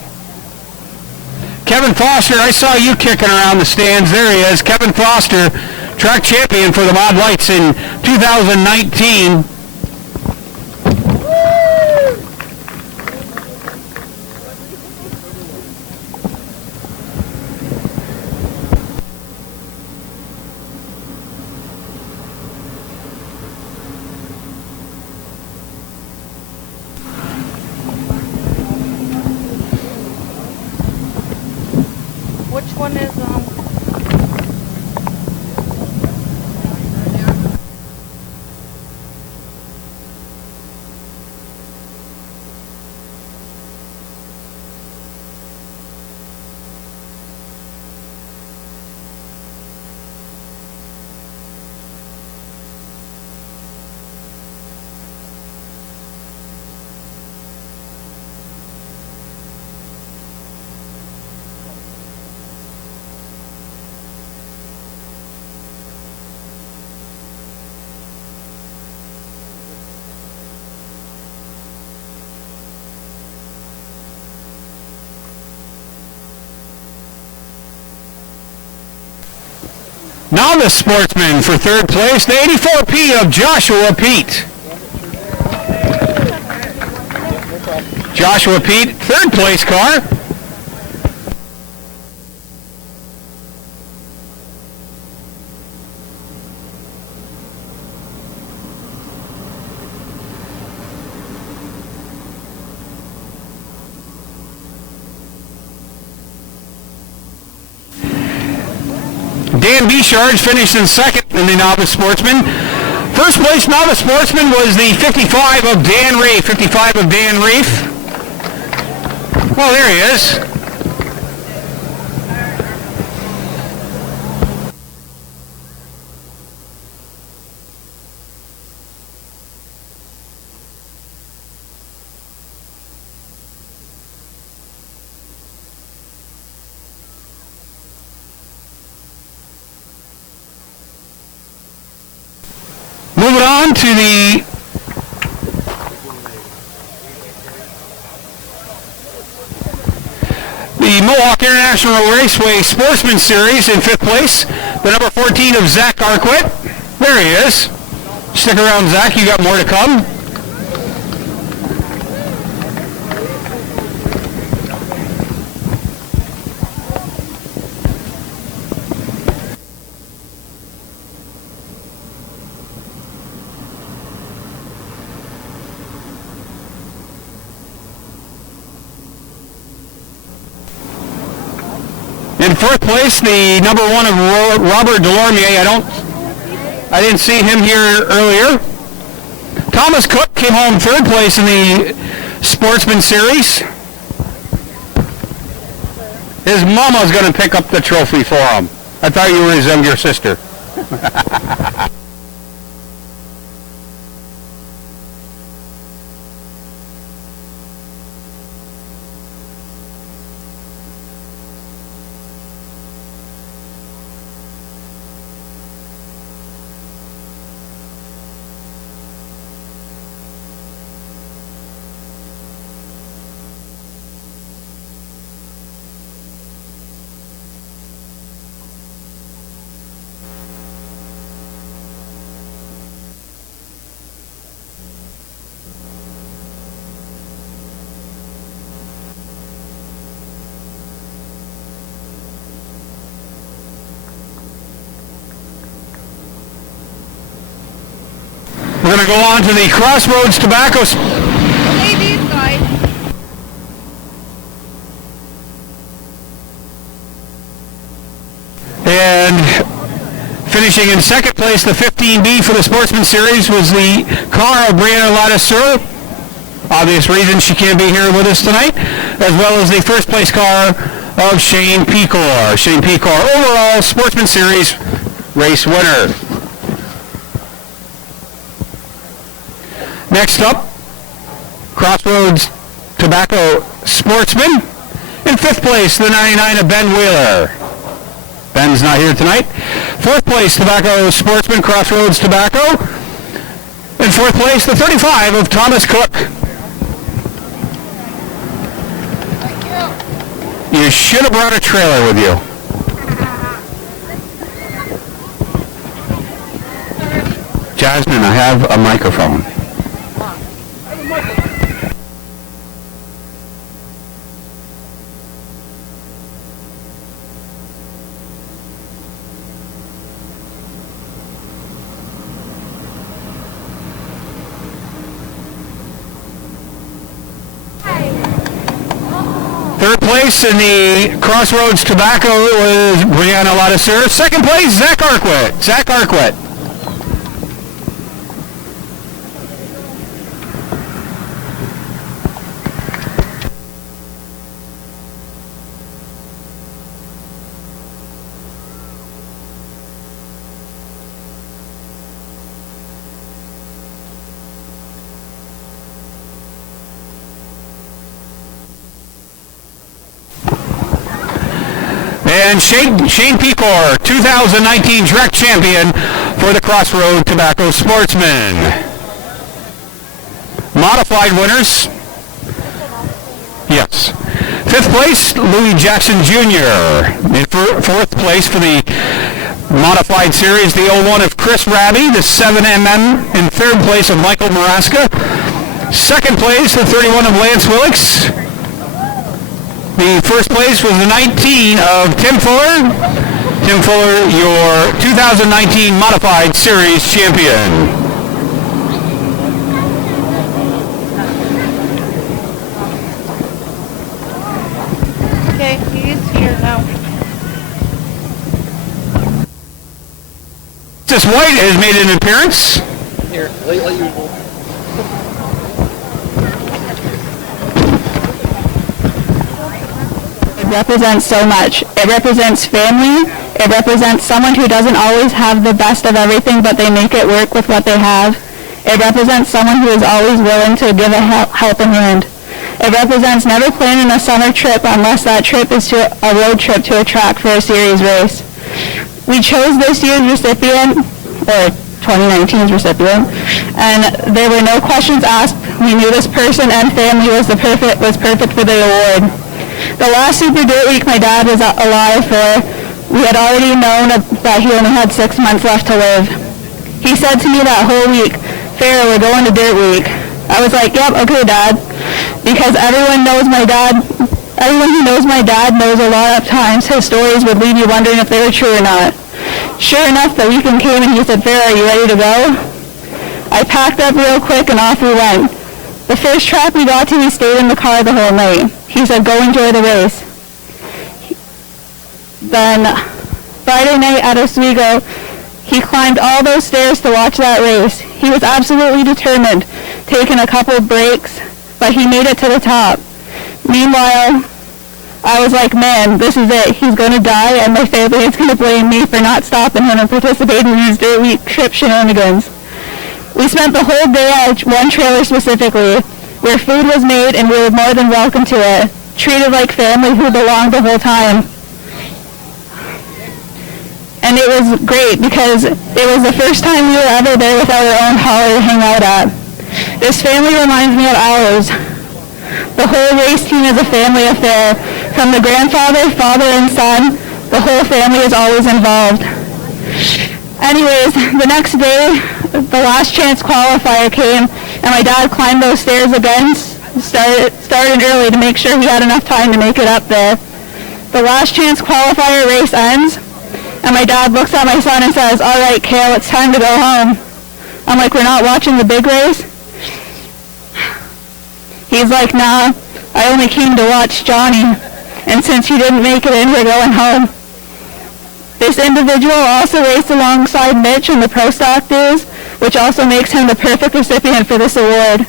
Kevin Foster, I saw you kicking around the stands. There he is. Kevin Foster, track champion for the Mod Lights in 2019. Which one is Novice Sportsman for 3rd place, the 84P of Joshua Pete. Joshua Pete, 3rd place car. Dan Bicharge finished in 2nd in the Novice Sportsman. First place Novice Sportsman was the 55 of Dan Reef. 55 of Dan Reef. Well, there he is. Moving on to the Mohawk International Raceway Sportsman Series in 5th place. The number 14 of Zach Arquette. There he is. Stick around, Zach. You got more to come. In 4th place, the number 1 of Robert Delormier. I didn't see him here earlier. Thomas Cook came home 3rd place in the Sportsman Series. His mama's going to pick up the trophy for him. I thought you were his younger sister. go on to the Crossroads Tobacco. Hey, these guys. And finishing in second place, the 15B for the Sportsman Series was the car of Brianna Lattiser. Obvious reason she can't be here with us tonight, as well as the first place car of Shane Pecor. Shane Pecor, overall Sportsman Series race winner. Next up, Crossroads Tobacco Sportsman. In fifth place, the 99 of Ben Wheeler. Ben's not here tonight. Fourth place, Tobacco Sportsman, Crossroads Tobacco. In fourth place, the 35 of Thomas Cook. You should have brought a trailer with you. Jasmine, I have a microphone. Third place in the Crossroads Tobacco was Brianna Lattiser. Second place, Zach Arquette. Zach Arquette. And Shane Pecor, 2019 direct champion for the Crossroad Tobacco Sportsman. Modified winners. Yes. Fifth place, Louis Jackson Jr. In fourth place for the Modified Series, the 01 of Chris Raby, the 7mm. In third place of Michael Maraska. Second place, the 31 of Lance Willix. The first place was the 19 of Tim Fuller. Tim Fuller, your 2019 Modified Series champion. Okay, he's here now. This White has made an appearance. Here, let you hold. Represents so much. It represents family. It represents someone who doesn't always have the best of everything, but they make it work with what they have. It represents someone who is always willing to give a helping hand. It represents never planning a summer trip unless that trip is to a road trip to a track for a series race. We chose this year's recipient, or 2019's recipient, and there were no questions asked. We knew this person and family was perfect for the award. The last Super Dirt Week my dad was alive for, we had already known that he only had 6 months left to live. He said to me that whole week, "Farrah, we're going to Dirt Week." I was like, "Yep, okay, Dad." Because everyone who knows my dad knows a lot of times his stories would leave you wondering if they were true or not. Sure enough, the weekend came and he said, "Farrah, are you ready to go?" I packed up real quick and off we went. The first track we got to, we stayed in the car the whole night. He said, "Go enjoy the race." Then Friday night at Oswego, he climbed all those stairs to watch that race. He was absolutely determined, taking a couple breaks, but he made it to the top. Meanwhile, I was like, man, this is it. He's going to die, and my family is going to blame me for not stopping him and participating in these Dirt Week trip shenanigans. We spent the whole day at one trailer specifically, where food was made and we were more than welcome to it, treated like family who belonged the whole time. And it was great because it was the first time we were ever there without our own hauler to hang out at. This family reminds me of ours. The whole race team is a family affair. From the grandfather, father, and son, the whole family is always involved. Anyways, the next day, the last chance qualifier came, and my dad climbed those stairs again, started early to make sure he had enough time to make it up there. The last chance qualifier race ends, and my dad looks at my son and says, "All right, Kale, it's time to go home." I'm like, we're not watching the big race? He's like, nah, I only came to watch Johnny, and since you didn't make it in, we're going home. This individual also raced alongside Mitch in the Pro Stock Dues, which also makes him the perfect recipient for this award.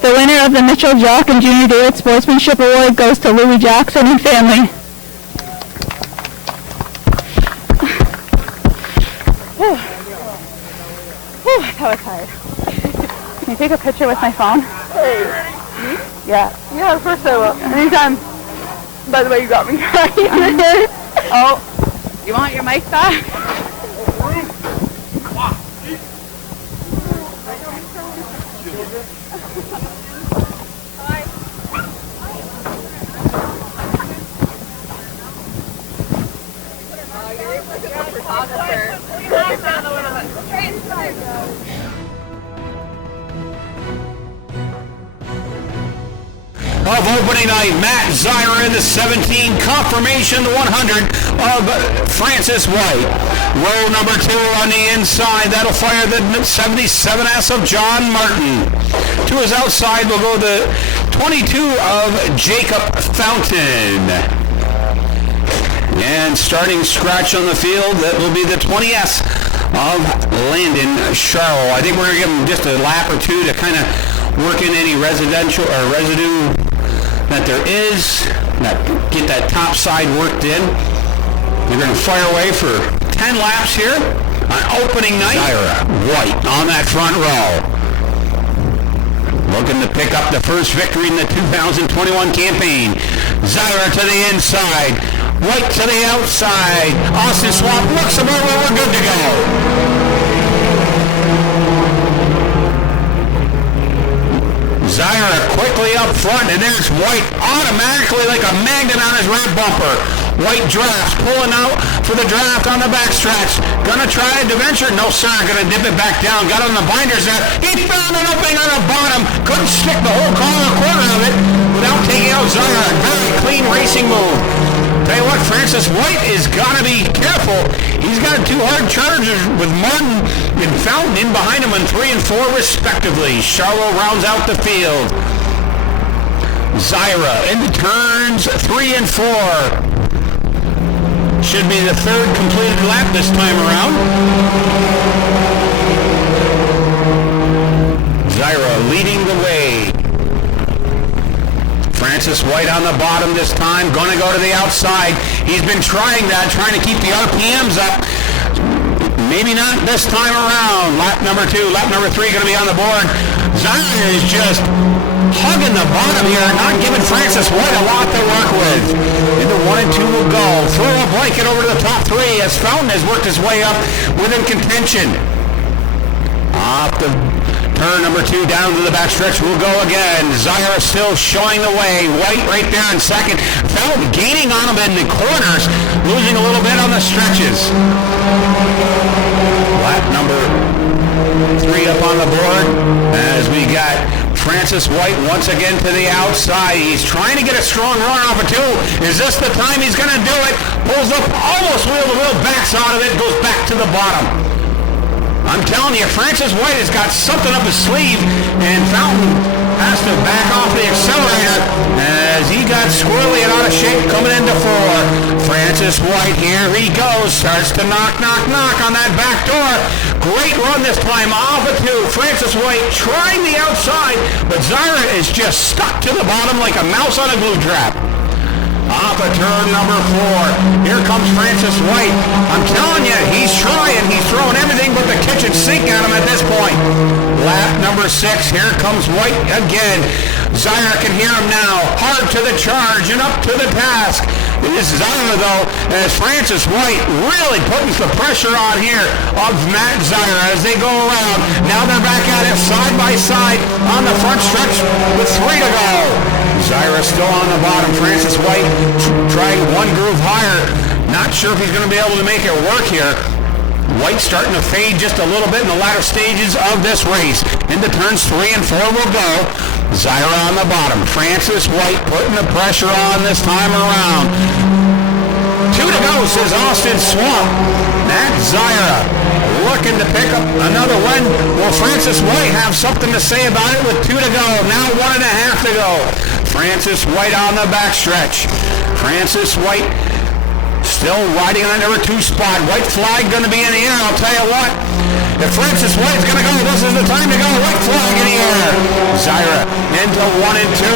The winner of the Mitchell Jock and Junior David Sportsmanship Award goes to Louis Jackson and family. That was hard. Can you take a picture with my phone? Hey. Yeah. Yeah, of course I will. Anytime. By the way, you got me crying. Oh, you want your mic back? Of opening night, Matt Zyra in the 17, confirmation the 100 of Francis White. Row number 2 on the inside, that'll fire the 77S of John Martin. To his outside will go the 22 of Jacob Fountain. And starting scratch on the field, that will be the 20S of Landon Charlo. I think we're going to give him just a lap or two to kind of work in any residential or residue that there is, get that top side worked in. They're going to fire away for 10 laps here on opening night. Zyra White on that front row. Looking to pick up the first victory in the 2021 campaign. Zyra to the inside. White to the outside. Austin Swamp looks about where we're good to go. Zyra quickly up front, and there's White automatically like a magnet on his rear bumper. White drafts, pulling out for the draft on the backstretch. Gonna try to venture. No, sir. Gonna dip it back down. Got on the binders there. He found an opening on the bottom. Couldn't stick the whole corner of it without taking out Zyra. Very clean racing move. Tell you what, Francis White is gonna be careful. He's got 2 hard chargers with Martin and Fountain in behind him on 3 and 4 respectively. Charlo rounds out the field. Zyra into turns 3 and 4. Should be the 3rd completed lap this time around. Zyra leading the way. Francis White on the bottom this time, going to go to the outside. He's been trying that, trying to keep the RPMs up. Maybe not this time around. Lap number 2, lap number 3 going to be on the board. Zyra is just hugging the bottom here, not giving Francis White a lot to work with. Into 1 and 2 will go. Throw a blanket over to the top 3 as Fountain has worked his way up within contention. Off the turn number 2 down to the backstretch will go again. Zyra still showing the way. White right there in second. Fountain gaining on him in the corners, losing a little bit on the stretches. Lap number 3 up on the board as we got Francis White once again to the outside. He's trying to get a strong run off of 2. Is this the time he's going to do it? Pulls up, almost wheel-to-wheel, backs out of it, goes back to the bottom. I'm telling you, Francis White has got something up his sleeve, and Fountain has to back off the accelerator as he got squirrely and out of shape coming into 4. Francis White, here he goes, starts to knock on that back door. Great run this time off of 2. Francis White trying the outside, but Zyra is just stuck to the bottom like a mouse on a glue trap. Off of turn number 4. Here comes Francis White. I'm telling you, he's trying. He's throwing everything but the kitchen sink at him at this point. Lap number 6. Here comes White again. Zyra can hear him now. Hard to the charge and up to the task. It is Zyra, though, as Francis White really putting some pressure on here of Matt Zyra as they go around. Now they're back at it side by side on the front stretch with 3 to go. Zyra still on the bottom. Francis White trying 1 groove higher. Not sure if he's going to be able to make it work here. White starting to fade just a little bit in the latter stages of this race. Into turns 3 and 4 will go. Zyra on the bottom. Francis White putting the pressure on this time around. 2 to go, says Austin Swamp. Matt Zyra looking to pick up another win. Will Francis White have something to say about it with 2 to go? Now 1.5 to go. Francis White on the backstretch. Francis White still riding on number 2 spot. White flag going to be in the air. I'll tell you what. If Francis White's going to go, this is the time to go. White flag in the air. Zyra into 1 and 2.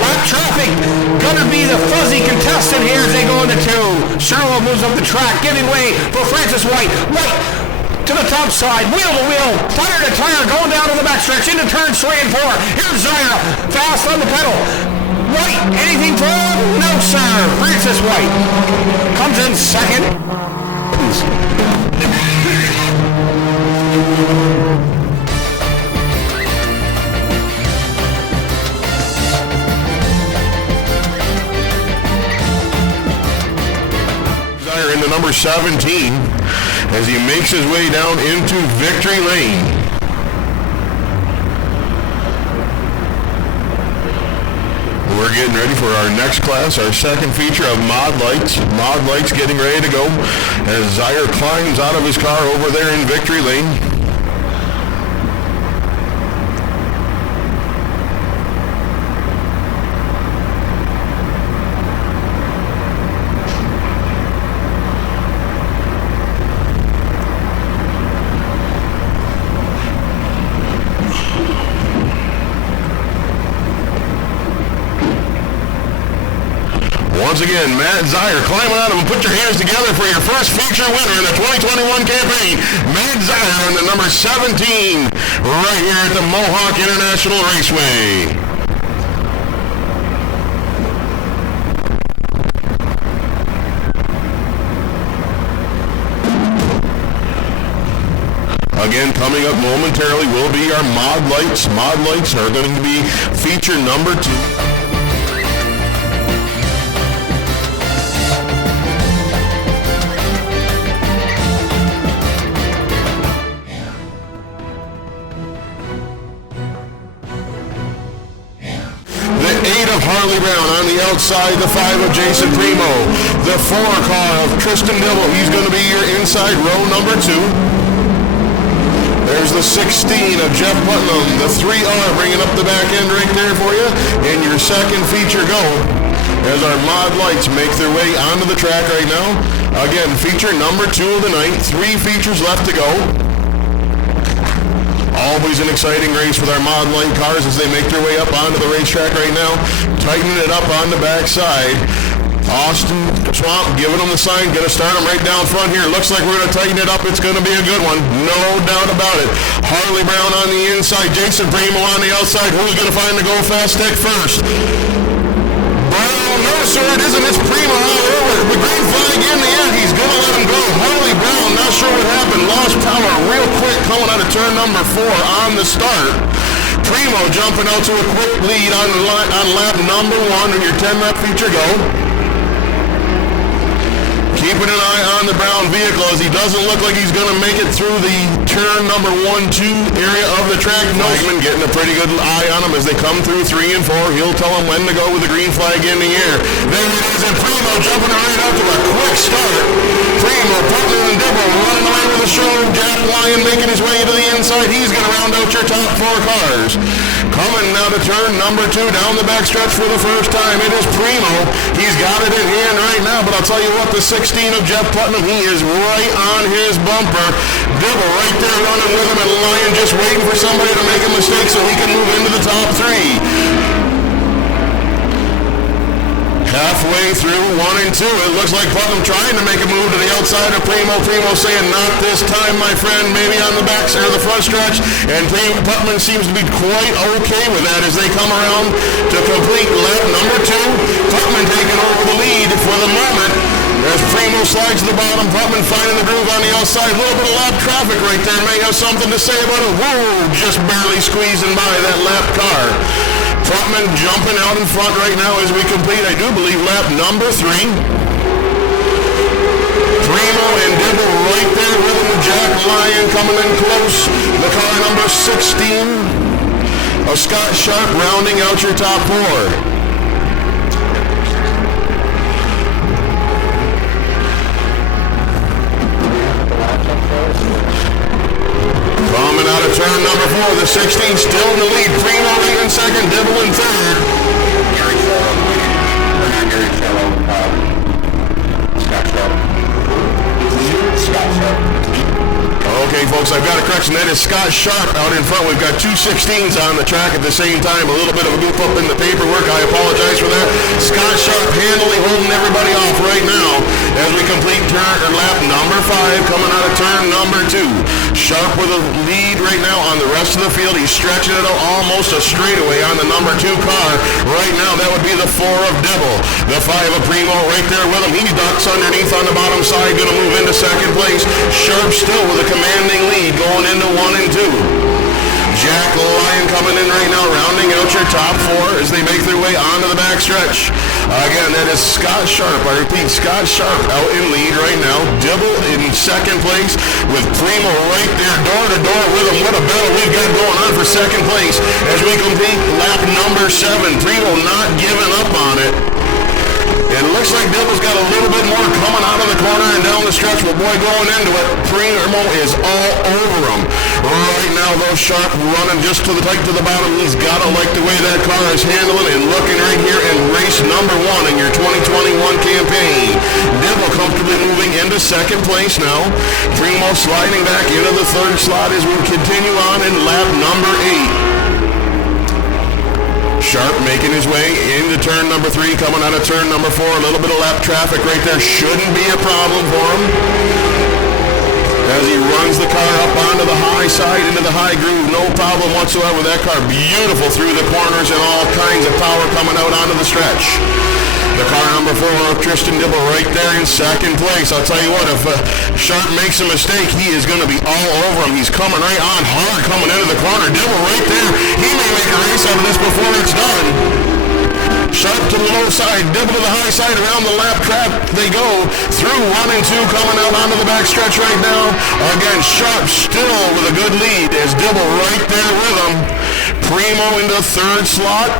Lap traffic going to be the fuzzy contestant here as they go into 2. Sherlock moves up the track, giving way for Francis White. White to the top side, wheel to wheel, tire to tire, going down to the backstretch into turns 3 and 4. Here's Zyra, fast on the pedal. White, anything for him? No, sir. Francis White comes in second. Zyra into number 17 as he makes his way down into victory lane. We're getting ready for our next class, our second feature of Mod Lights. Mod Lights getting ready to go as Zyra climbs out of his car over there in victory lane. Once again, Matt Zyra climbing out of them. Put your hands together for your first feature winner in the 2021 campaign. Matt Zyra in the number 17 right here at the Mohawk International Raceway. Again, coming up momentarily will be our Mod Lights. Mod Lights are going to be feature number 2. Harley Brown on the outside, the 5 of Jason Primo, the 4 car of Tristan Dibble. He's going to be your inside row number 2. There's the 16 of Jeff Putnam, the 3R bringing up the back end right there for you. And your second feature go as our Mod Lights make their way onto the track right now. Again, feature number 2 of the night, 3 features left to go. Always an exciting race with our Mod Light cars as they make their way up onto the racetrack right now. Tightening it up on the backside. Austin Swamp giving them the sign. Going to start them right down front here. Looks like we're going to tighten it up. It's going to be a good one. No doubt about it. Harley Brown on the inside. Jason Primo on the outside. Who's going to find the go fast stick first? Brown, no sir, it isn't. It's Primo all over. The green flag in the air. He's going to let him go. Harley Brown, not sure what happened. Lost power real quick coming out of turn number 4 on the start. Primo jumping out to a quick lead on lap number 1 in your 10-lap feature go. Keeping an eye on the brown vehicle as he doesn't look like he's going to make it through the turn number 1-2 area of the track. Noseman getting a pretty good eye on him as they come through 3 and 4. He'll tell him when to go with the green flag in the air. There it is, and Primo jumping right up to a quick start. Primo, Putnam, and Dibble running away with the show. Jack Lyon making his way to the inside. He's going to round out your top 4 cars. Coming now to turn number 2 down the backstretch for the first time. It is Primo. He's got it in hand right now, but I'll tell you what, the 16 of Jeff Putnam, he is right on his bumper. Dibble right there running with him, and Lyon just waiting for somebody to make a mistake so he can move into the top 3. Halfway through 1 and 2, it looks like Putnam trying to make a move to the outside of Primo. Primo saying, not this time, my friend, maybe on the back or the front stretch. And Putnam seems to be quite okay with that as they come around to complete lap number 2. Putnam taking over the lead for the moment. As Primo slides to the bottom, Putnam finding the groove on the outside. A little bit of lap traffic right there. May have something to say about it. Whoa, just barely squeezing by that lap car. Putnam jumping out in front right now as we complete, I do believe, lap number 3. Primo and Dibble right there with him. Jack Lyon coming in close. The car number 16 of Scott Sharp rounding out your top 4. 4, the 16 still in the lead. Primo right in second, Dibble in third. Okay, folks, I've got a correction. That is Scott Sharp out in front. We've got two 16s on the track at the same time. A little bit of a goof up in the paperwork. I apologize for that. Scott Sharp handily holding everybody off right now as we complete lap number 5 coming out of turn number 2. Sharp with a lead right now on the rest of the field. He's stretching it out almost a straightaway on the number 2 car. Right now, that would be the 4 of Dibble. The 5 of Primo right there with him. He ducks underneath on the bottom side, going to move into second place. Sharp still with a commanding lead going into 1 and 2. Jack Lyon coming in right now, rounding out your top 4 as they make their way onto the backstretch. Again, that is Scott Sharp. I repeat, Scott Sharp out in lead right now. Dibble in second place with Primo right there, door to door with him. What a battle we've got going on for second place as we complete lap number 7. Primo not giving up on it. It looks like Dibble's got a little bit more coming out of the corner and down the stretch, but boy, going into it, Primo is all over him. Right now, though, Sharp running just to the tight to the bottom. He's got to like the way that car is handling and looking right here in race number 1 in your 2021 campaign. Dibble comfortably moving into second place now. Primo sliding back into the third slot as we continue on in lap number 8. Sharp making his way into turn number 3, coming out of turn number 4. A little bit of lap traffic right there shouldn't be a problem for him as he runs the car up onto the high side, into the high groove. No problem whatsoever. That car beautiful through the corners and all kinds of power coming out onto the stretch. The car number 4 of Tristan Dibble right there in second place. I'll tell you what, if Sharp makes a mistake, he is going to be all over him. He's coming right on hard, coming into the corner. Dibble right there. He may make a race out of this before it's done. Sharp to the low side, Dibble to the high side, around the lap trap they go. Through 1 and 2, coming out onto the backstretch right now. Again, Sharp still with a good lead as Dibble right there with him. Primo into third slot.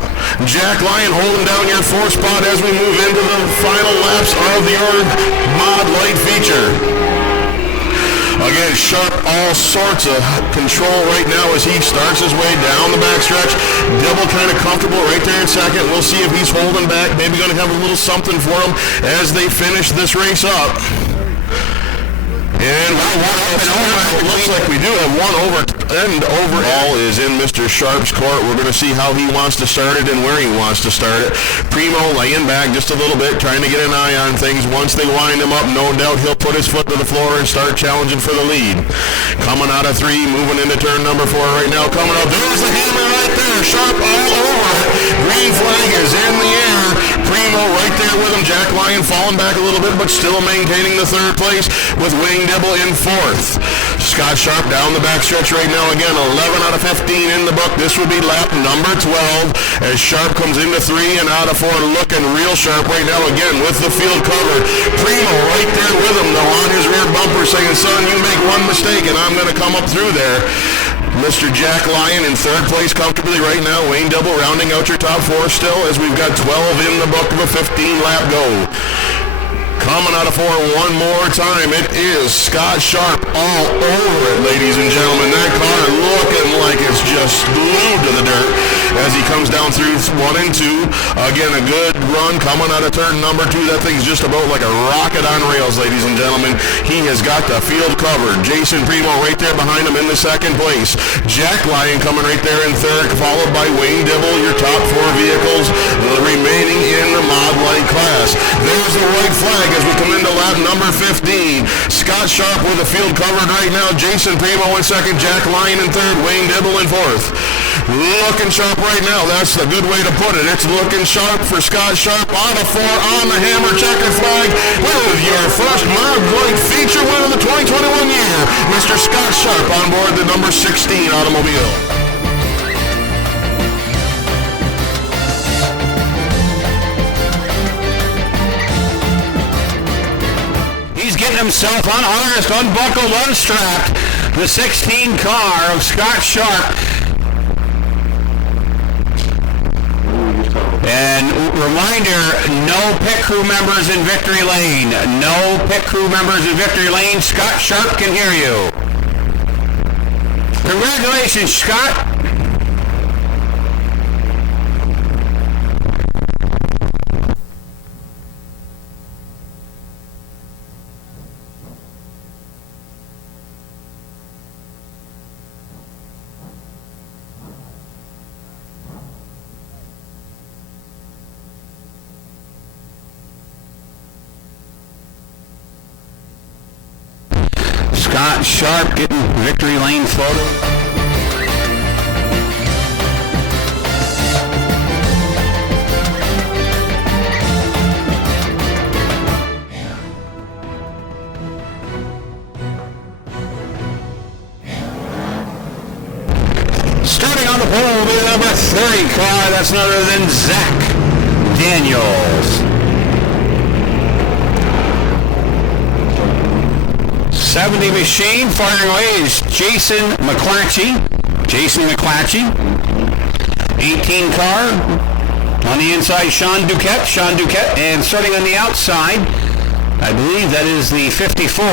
Jack Lyon holding down your 4th spot as we move into the final laps of your mod light feature. Again, Sharp all sorts of control right now as he starts his way down the backstretch. Dibble kind of comfortable right there in second. We'll see if he's holding back. Maybe going to have a little something for him as they finish this race up. And it looks like we do have one over, and overall is in Mr. Sharp's court. We're going to see how he wants to start it and where he wants to start it. Primo laying back just a little bit, trying to get an eye on things. Once they wind him up, no doubt he'll put his foot to the floor and start challenging for the lead. Coming out of 3, moving into turn number 4 right now. Coming up, there's the hammer right there. Sharp all over it. Green flag is in the air. Primo right there with him. Jack Lyon falling back a little bit, but still maintaining the 3rd place with Wayne Dibble in 4th. Scott Sharp down the backstretch right now. Again, 11 out of 15 in the book. This would be lap number 12 as Sharp comes into 3 and out of 4, looking real sharp right now again with the field covered. Primo right there with him though on his rear bumper saying, son, you make one mistake and I'm going to come up through there. Mr. Jack Lyon in 3rd place comfortably right now. Wayne Dibble rounding out your top 4 still as we've got 12 in the book of a 15-lap go. Coming out of 4 one more time, it is Scott Sharp all over it, ladies and gentlemen. That car looking like it's just glued to the dirt as he comes down through 1 and 2. Again, a good run coming out of turn number 2. That thing's just about like a rocket on rails, ladies and gentlemen. He has got the field covered. Jason Primo right there behind him in the 2nd place. Jack Lyon coming right there in 3rd, followed by Wayne Dibble, your top 4 vehicles, remaining in the Mod Light class. There's the white flag as we come into lap number 15. Scott Sharp with the field covered right now. Jason Primo in 2nd, Jack Lyon in 3rd, Wayne Dibble in 4th. Looking sharp right now. That's the good way to put it. It's looking sharp for Scott Sharp on the 4 on the hammer checker flag with your first Mod Light feature win of the 2021 year, Mr. Scott Sharp on board the number 16 automobile. Getting himself unharnessed, unbuckled, unstrapped. The 16 car of Scott Sharp. And reminder, no pit crew members in Victory Lane. No pit crew members in Victory Lane. Scott Sharp can hear you. Congratulations, Scott. Scott Sharp getting victory lane photo. Starting on the pole will be the number 30 car. That's none other than Zach Daniels. 70 machine firing away is Jason McClatchy. 18 car on the inside, Sean Duquette. And starting on the outside, I believe that is the 54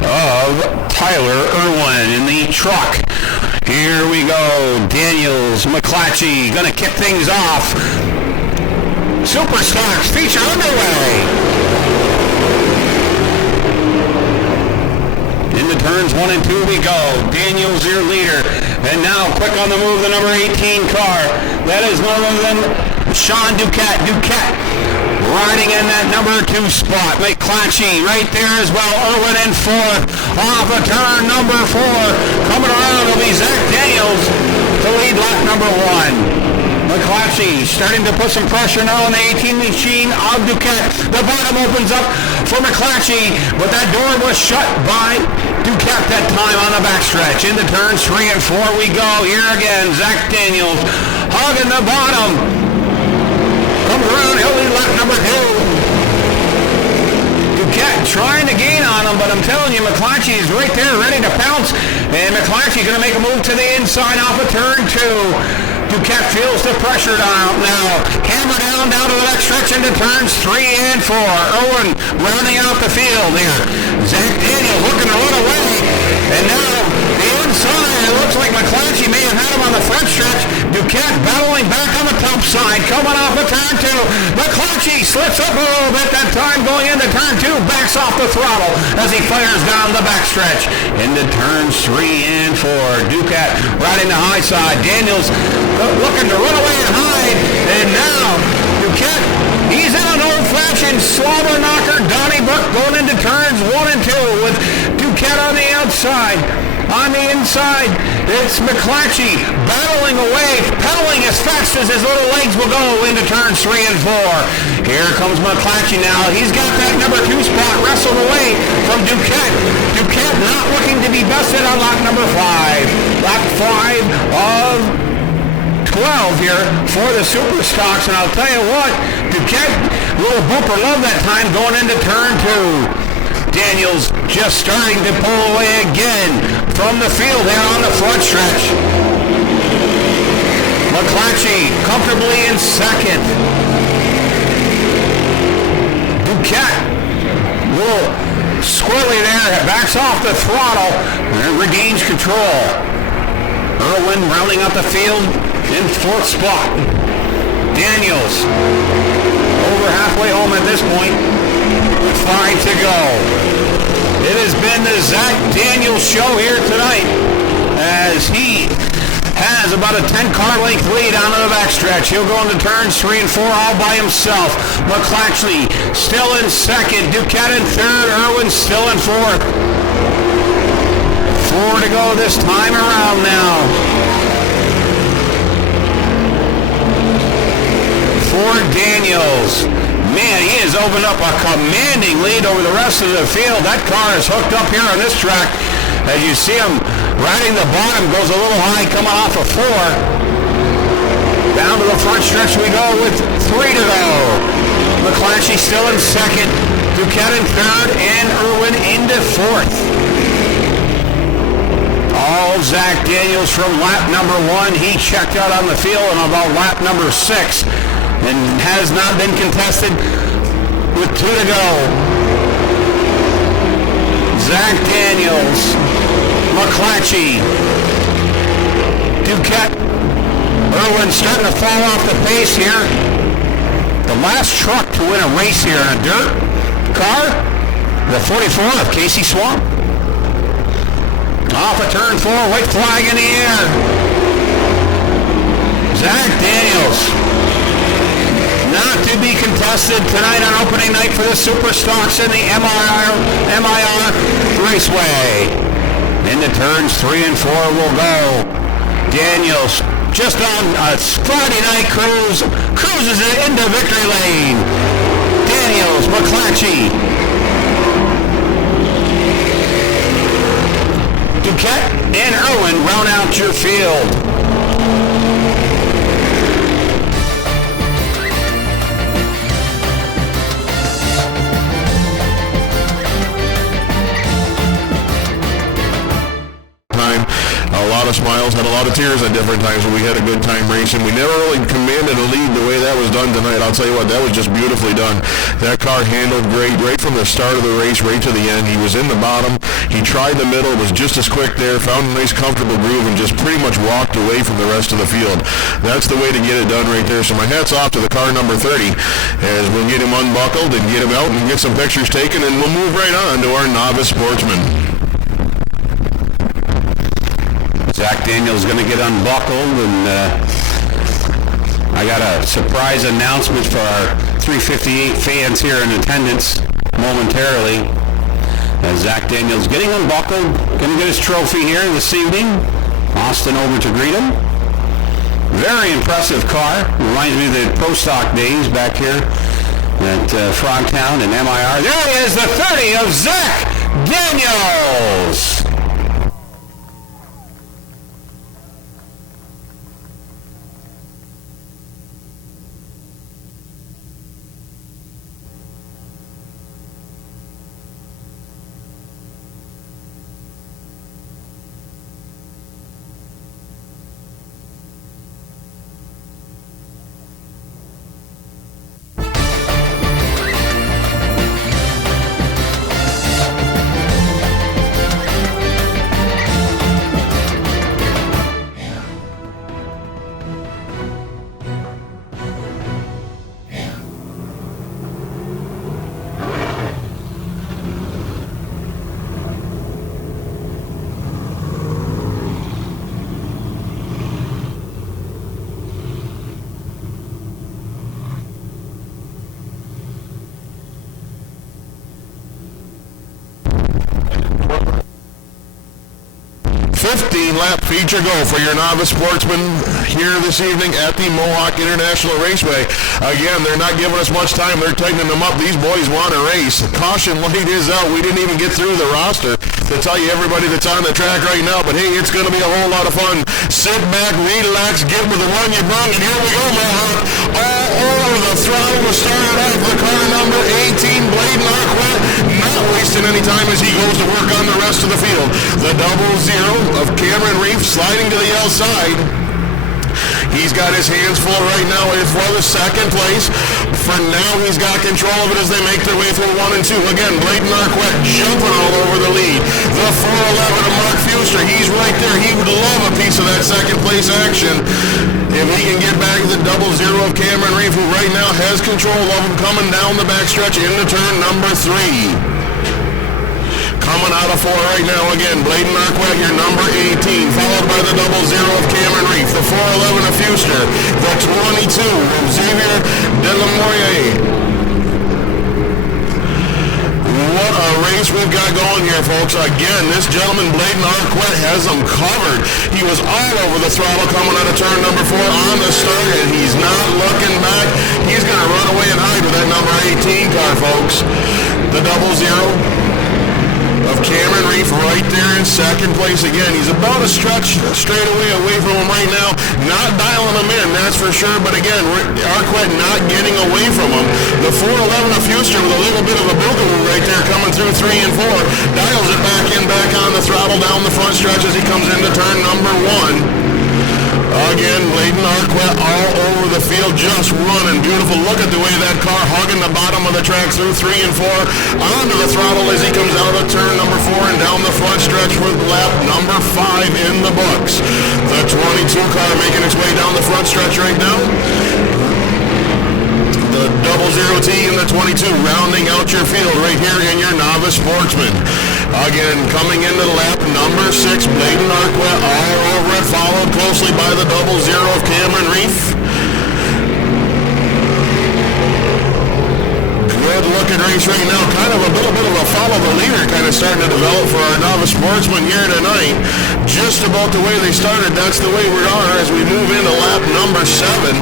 of Tyler Irwin in the truck. Here we go. Daniels, McClatchy gonna kick things off. Super Stocks feature underway. Into turns 1 and 2 we go. Daniels your leader. And now quick on the move, the number 18 car. That is none other than Sean Duquette. Riding in that number 2 spot. McClatchy right there as well. Irwin in 4th. Off of turn number 4. Coming around will be Zach Daniels to lead lap number 1. McClatchy starting to put some pressure now on the 18 machine of Duquette. The bottom opens up for McClatchy, but that door was shut by Duquette that time on the backstretch. Into turns 3 and 4 we go. Here again, Zach Daniels hugging the bottom. Comes around, he'll lead lap number 2. Duquette trying to gain on him, but I'm telling you, McClatchy is right there ready to pounce. And McClatchy going to make a move to the inside off of turn 2. Duquette feels the pressure now. Hammer down to the next stretch into turns 3 and 4. Irwin rounding out the field here. Zach Daniels looking to run away. And now the inside, it looks like McClatchy may have had him on the front stretch. Duquette battling back on the top side. Coming off of turn 2. McClatchy slips up a little bit that time going into turn 2. Backs off the throttle as he fires down the backstretch. Into turns 3 and 4. Duquette riding the high side. Daniels looking to run away and hide. And now Duquette, he's in an old-fashioned slobber knocker. Donnybrook going into turns 1 and 2 with Duquette on the outside. On the inside, it's McClatchy battling away, pedaling as fast as his little legs will go into turns 3 and 4. Here comes McClatchy now. He's got that number 2 spot wrestled away from Duquette. Duquette not looking to be bested on lap number 5. Lap 5 of 12 here for the Super Stocks, and I'll tell you what, Duquette, little bumper love that time going into turn 2. Daniels just starting to pull away again from the field there on the front stretch. McClatchy comfortably in second. Duquette, little squirrely there, backs off the throttle and regains control. Irwin rounding out the field in 4th spot. Daniels over halfway home at this point with 5 to go. It has been the Zach Daniels show here tonight as he has about a 10-car length lead onto the backstretch. He'll go into turns 3 and 4 all by himself. McClatchy still in second. Duquette in third. Irwin still in 4th. 4 to go this time around now. For Daniels. Man, he has opened up a commanding lead over the rest of the field. That car is hooked up here on this track. As you see him riding the bottom, goes a little high coming off of 4. Down to the front stretch we go with 3 to go. McClatchy still in second. Duquette in third, and Irwin into 4th. All Zach Daniels from lap number 1. He checked out on the field on about lap number 6. And has not been contested with 2 to go. Zach Daniels McClatchy. Duquette. Irwin starting to fall off the pace here. The last truck to win a race here in a dirt car, the 44 of Casey Swamp. Off of turn 4, white flag in the air. Zach Daniels. Not to be contested tonight on opening night for the Superstocks in the MIR Raceway. Into turns 3 and 4 will go. Daniels just on a Friday night cruise, cruises it into victory lane. Daniels, McClatchy. Duquette and Irwin round out your field. Smiles, had a lot of tears at different times when we had a good time racing. We never really commanded a lead the way that was done tonight. I'll tell you what, that was just beautifully done. That car handled great right from the start of the race right to the end. He was in the bottom. He tried the middle, was just as quick there, found a nice comfortable groove, and just pretty much walked away from the rest of the field. That's the way to get it done right there. So my hat's off to the car number 30 as we'll get him unbuckled and get him out and get some pictures taken, and we'll move right on to our novice sportsman. Zach Daniels going to get unbuckled, and I got a surprise announcement for our 358 fans here in attendance momentarily. As Zach Daniels getting unbuckled, going to get his trophy here this evening. Austin over to greet him. Very impressive car. Reminds me of the Pro Stock days back here at Frogtown and MIR. There he is, the 30 of Zach Daniels. Lap feature go for your novice sportsman here this evening at the Mohawk International Raceway. Again, they're not giving us much time. They're tightening them up. These boys want to race. Caution light is out. We didn't even get through the roster to tell you everybody that's on the track right now, but hey, it's going to be a whole lot of fun. Sit back, relax, get with the one you brung, and here we go, Mohawk. All over the throttle to start off the car number 18, Bladen Arquette, not wasting any time as he goes to work on the rest of the field. The 00 of Cameron Reef sliding to the outside. He's got his hands full right now for the second place. For now, he's got control of it as they make their way through 1 and 2. Again, Bladen Arquette jumping all over the lead. The 411 of Mark Fuster, he's right there. He would love a piece of that second place action if he can get back to the 00 of Cameron Reef, who right now has control of him coming down the backstretch into turn number 3. Coming out of 4 right now again, Bladen Arquette, your number 18, followed by the 00 of Cameron Reef, the 411 of Fuster, the 22 of Xavier Delamourier. What a race we've got going here, folks. Again, this gentleman, Bladen Arquette, has them covered. He was all over the throttle coming out of turn number 4 on the start, and he's not looking back. He's going to run away and hide with that number 18 car, folks. The 00 of Cameron Reef right there in second place again. He's about a stretch straight away from him right now. Not dialing him in, that's for sure. But again, Arquette not getting away from him. The 411 of Fuster with a little bit of a boogaloo right there coming through 3 and 4. Dials it back on the throttle down the front stretch as he comes into turn number 1. Again, Bladen Arquette all over the field, just running. Beautiful. Look at the way that car hugging the bottom of the track through 3 and 4. Onto the throttle as he comes out of turn number 4 and down the front stretch with lap number 5 in the books. The 22 car making its way down the front stretch right now. The 00T and the 22 rounding out your field right here in your Novice Sportsman. Again, coming into lap number 6, Bladen Arquette all over it, followed closely by the 00 of Cameron Reef. Good looking race right now. Kind of a little bit of a follow the leader kind of starting to develop for our Novice Sportsman here tonight. Just about the way they started, that's the way we are as we move into lap number 7.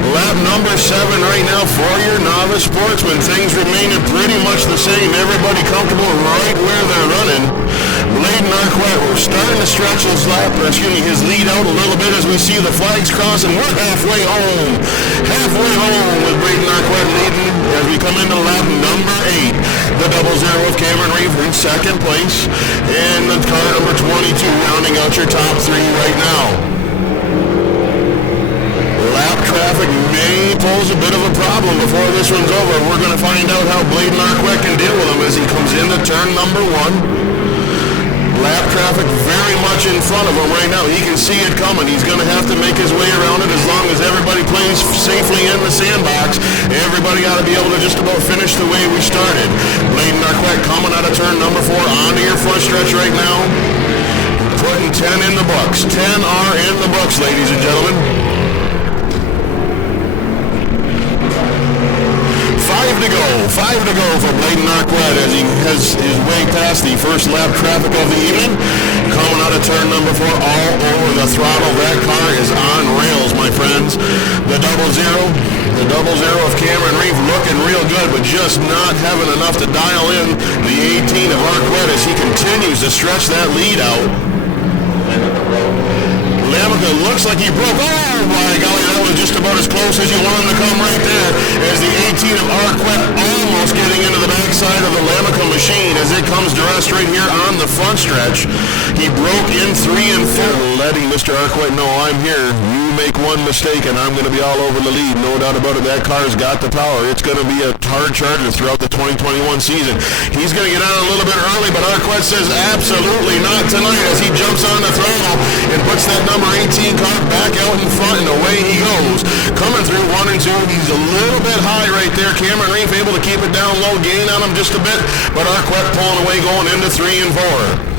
Lap number 7 right now for your Novice Sportsman. Things remaining pretty much the same. Everybody comfortable right where they're running. Bladen Arquette, we're starting to stretch his his lead out a little bit as we see the flags cross, and we're halfway home. Halfway home with Bladen Arquette leading as we come into lap number 8. The 00 of Cameron Reeve in second place, and the car number 22 rounding out your top 3 right now. Lap traffic may pose a bit of a problem before this one's over. We're going to find out how Bladen Arquette can deal with him as he comes into turn number 1. Lap traffic very much in front of him right now. He can see it coming. He's going to have to make his way around it as long as everybody plays safely in the sandbox. Everybody ought to be able to just about finish the way we started. Bladen Arquette coming out of turn number 4 onto your front stretch right now. Putting 10 in the books. 10 are in the books, ladies and gentlemen. 5 to go for Bladen Arquette as he has his way past the first lap traffic of the evening. Coming out of turn number 4 all over the throttle. That car is on rails, my friends. The 00 of Cameron Reeve looking real good, but just not having enough to dial in the 18 of Arquette as he continues to stretch that lead out. Lamica looks like he broke. Oh my golly, that was just about as close as you want him to come right there. As the 18 of Arquette almost getting into the backside of the Lamica machine as it comes to rest right here on the front stretch. He broke in 3 and 4, letting Mr. Arquette know, I'm here. You make one mistake and I'm going to be all over the lead. No doubt about it. That car's got the power. It's going to be a hard charger throughout the 2021 season. He's going to get out a little bit early, but Arquette says absolutely not tonight as he jumps on the throttle and puts that number 18 car back out in front, and away he goes. Coming through 1 and 2, he's a little bit high right there. Cameron Reeve able to keep it down low, gain on him just a bit, but Arquette pulling away going into 3 and 4.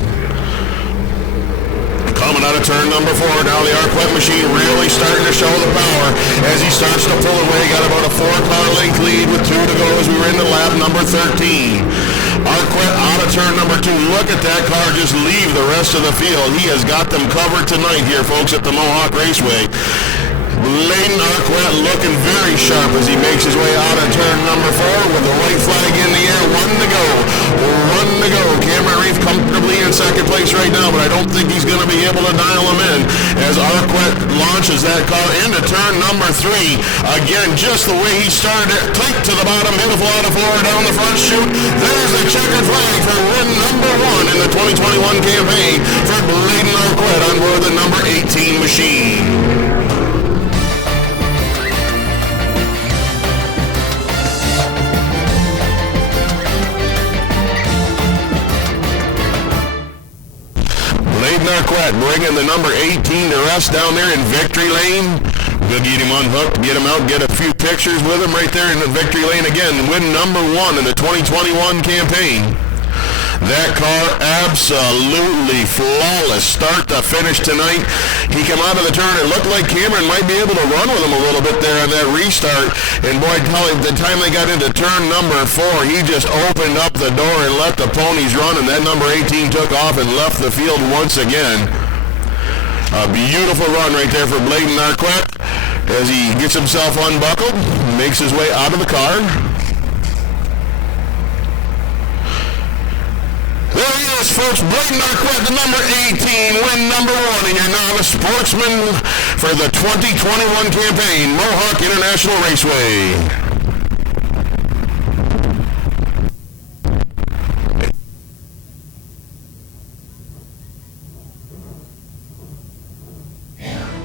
Coming out of turn number 4, now the Arquette machine really starting to show the power as he starts to pull away. Got about a 4-car length lead with 2 to go as we were into lap number 13. Arquette out of turn number 2. Look at that car just leave the rest of the field. He has got them covered tonight here, folks, at the Mohawk Raceway. Bladen Arquette looking very sharp as he makes his way out of turn number 4 with the white flag in the air. 1 to go. 1 to go. Cameron Reeve comfortably in second place right now, but I don't think he's going to be able to dial him in as Arquette launches that car into turn number 3. Again, just the way he started it, tight to the bottom, beautiful out of Florida down the front chute. There's the checkered flag for win number 1 in the 2021 campaign for Bladen Arquette on board the number 18 machine. Bladen Arquette bringing the number 18 to rest down there in victory lane. We'll get him unhooked, get him out, get a few pictures with him right there in the victory lane again. Win number 1 in the 2021 campaign. That car absolutely flawless start to finish tonight. He came out of the turn. It looked like Cameron might be able to run with him a little bit there on that restart. And boy, the time they got into turn number 4, he just opened up the door and let the ponies run. And that number 18 took off and left the field once again. A beautiful run right there for Bladen Arquette as he gets himself unbuckled, makes his way out of the car. There he is, folks. Bladen Arquette, the number 18, win number 1 in your Novice Sportsman for the 2021 campaign, Mohawk International Raceway. Yeah.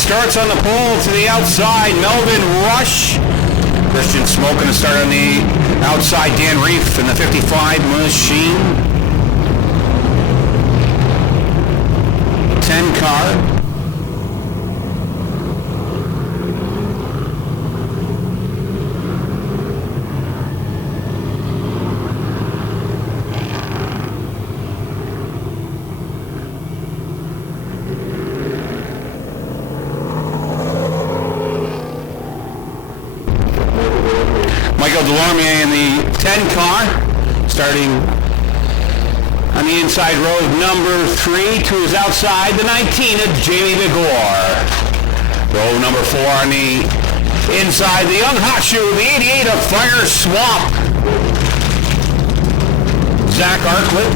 starts on the pole to the outside. Melvin Rush. Christian Smoke going to start on the outside. Dan Reef in the 55 machine. 10 car. Michael Delormier in the 10 car, starting on the inside row, number 3 to his outside, the 19 of Jamie Begor. Row number 4 on the inside, the young hot shoe, the 88 of Fire Swamp. Zach Arklett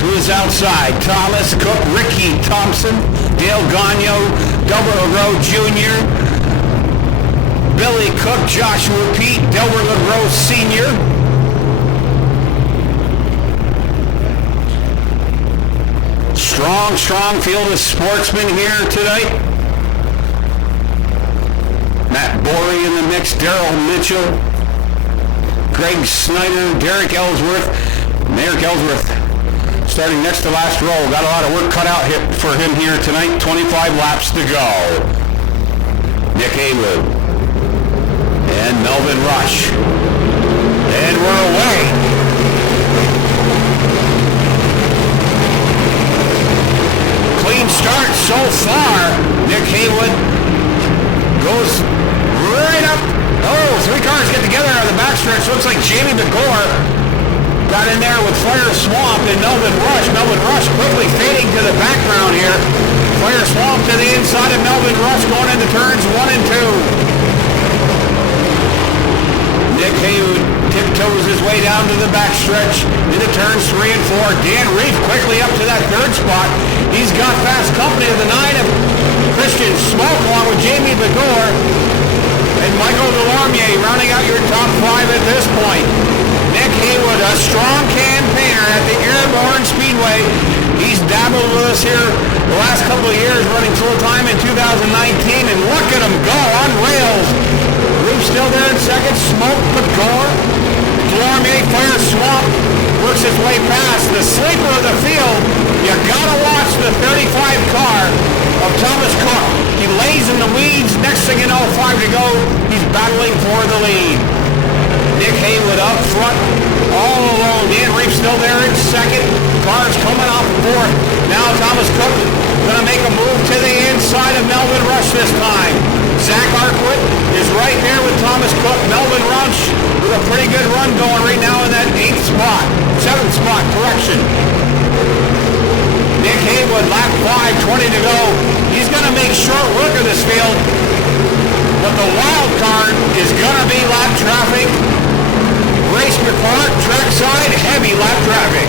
to his outside, Thomas Cook, Ricky Thompson, Dale Gagno, Double Rowe Jr., Billy Cook, Joshua Pete, Delbert LaGrove Sr. Strong field of sportsmen here tonight. Matt Borey in the mix, Daryl Mitchell, Greg Snyder, Derek Ellsworth. Derek Ellsworth starting next to last row. Got a lot of work cut out for him here tonight. 25 laps to go. Nick Haywood. And Melvin Rush. And we're away. Clean start so far. Nick Haywood goes right up. Oh, 3 cars get together on the backstretch. Looks like Jamie Begor got in there with Fire Swamp and Melvin Rush. Melvin Rush quickly fading to the background here. Fire Swamp to the inside of Melvin Rush going into turns 1 and 2. Nick Haywood tiptoes his way down to the backstretch into turns 3 and 4. Dan Reef quickly up to that 3rd spot. He's got fast company of the 9 of Christian Smoke along with Jamie Begor and Michael Delormier rounding out your top 5 at this point. Nick Haywood, a strong campaigner at the Airborne Speedway. He's dabbled with us here the last couple of years running full-time in 2019, and look at him go on rails. Reef still there in second. Smoke, Begor, Delormier, Fire Swamp works its way past. The sleeper of the field, you gotta watch the 35 car of Thomas Cook. He lays in the weeds. Next thing you know, 5 to go, he's battling for the lead. Nick Haywood up front, all alone. Dan Reef still there in second. Cars coming off 4th. Now Thomas Cook going to make a move to the inside of Melvin Rush this time. Zach Arkwit is right there with Thomas Cook. Melvin Rush with a pretty good run going right now in that 8th spot. 7th spot, correction. Nick Haywood, lap 5, 20 to go. He's going to make short work of this field. But the wild card is going to be lap traffic. Race report, trackside, heavy lap traffic.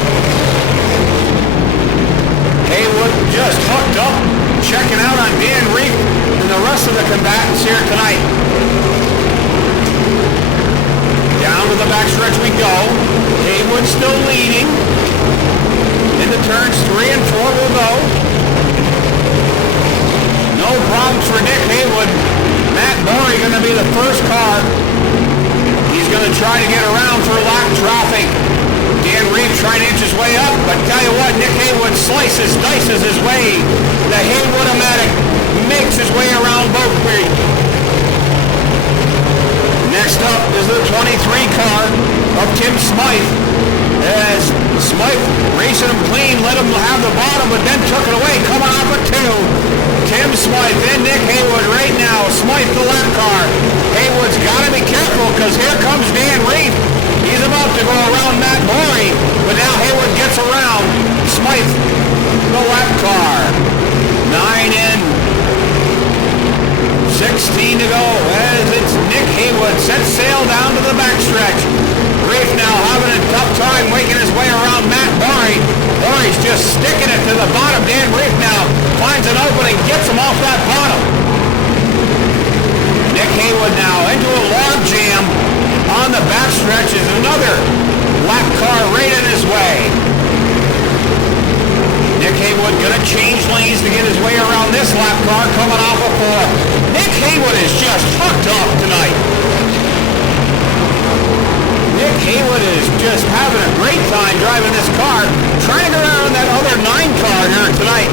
Haywood just hooked up, checking out on Dan Reef and the rest of the combatants here tonight. Down to the backstretch we go. Haywood still leading. Into turns 3 and 4 will go. No problems for Nick Haywood. Matt Borey going to be the first car. He's going to try to get around for lap traffic. Dan Reef trying to inch his way up, but tell you what, Nick Haywood dices his way. The Haywood-O-Matic makes his way around both feet. Next up is the 23 car of Tim Smythe. As Smythe racing him clean, let him have the bottom, but then took it away, coming off a 2. Tim Smythe and Nick Haywood right now. Smythe the lap car. Haywood's got to be careful because here comes Dan Reef. He's about to go around Matt Borey, but now Haywood gets around Smythe, the lap car. 9 in, 16 to go as it's Nick Haywood sets sail down to the backstretch. Reef now having a tough time making his way around Matt Borey. Borey's just sticking it to the bottom. Dan Reef now finds an opening, gets him off that bottom. Nick Haywood now into a log jam on the backstretch is another lap car right in his way. Nick Haywood gonna change lanes to get his way around this lap car coming off of 4. Nick Haywood is just hooked up tonight. Nick Haywood is just having a great time driving this car, trying to go around that other 9 car here tonight.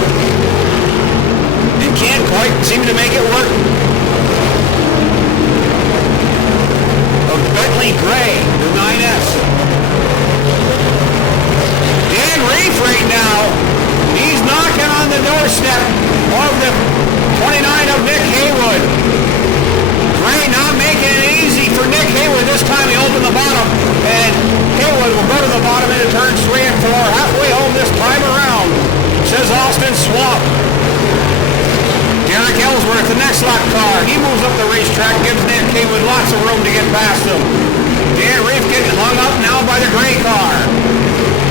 And can't quite seem to make it work. A Bentley Gray, the 9S. Dan Reef right now, he's knocking on the doorstep of the 29 of Nick Haywood. Gray not making it easy for Nick Haywood. This time he opened the bottom, and Haywood will go to the bottom into turns 3 and 4. Halfway home this time around, says Austin Swamp. Derek Ellsworth, the next lap car. He moves up the racetrack, gives Nick Haywood lots of room to get past him. Dan Reef getting hung up now by the gray car.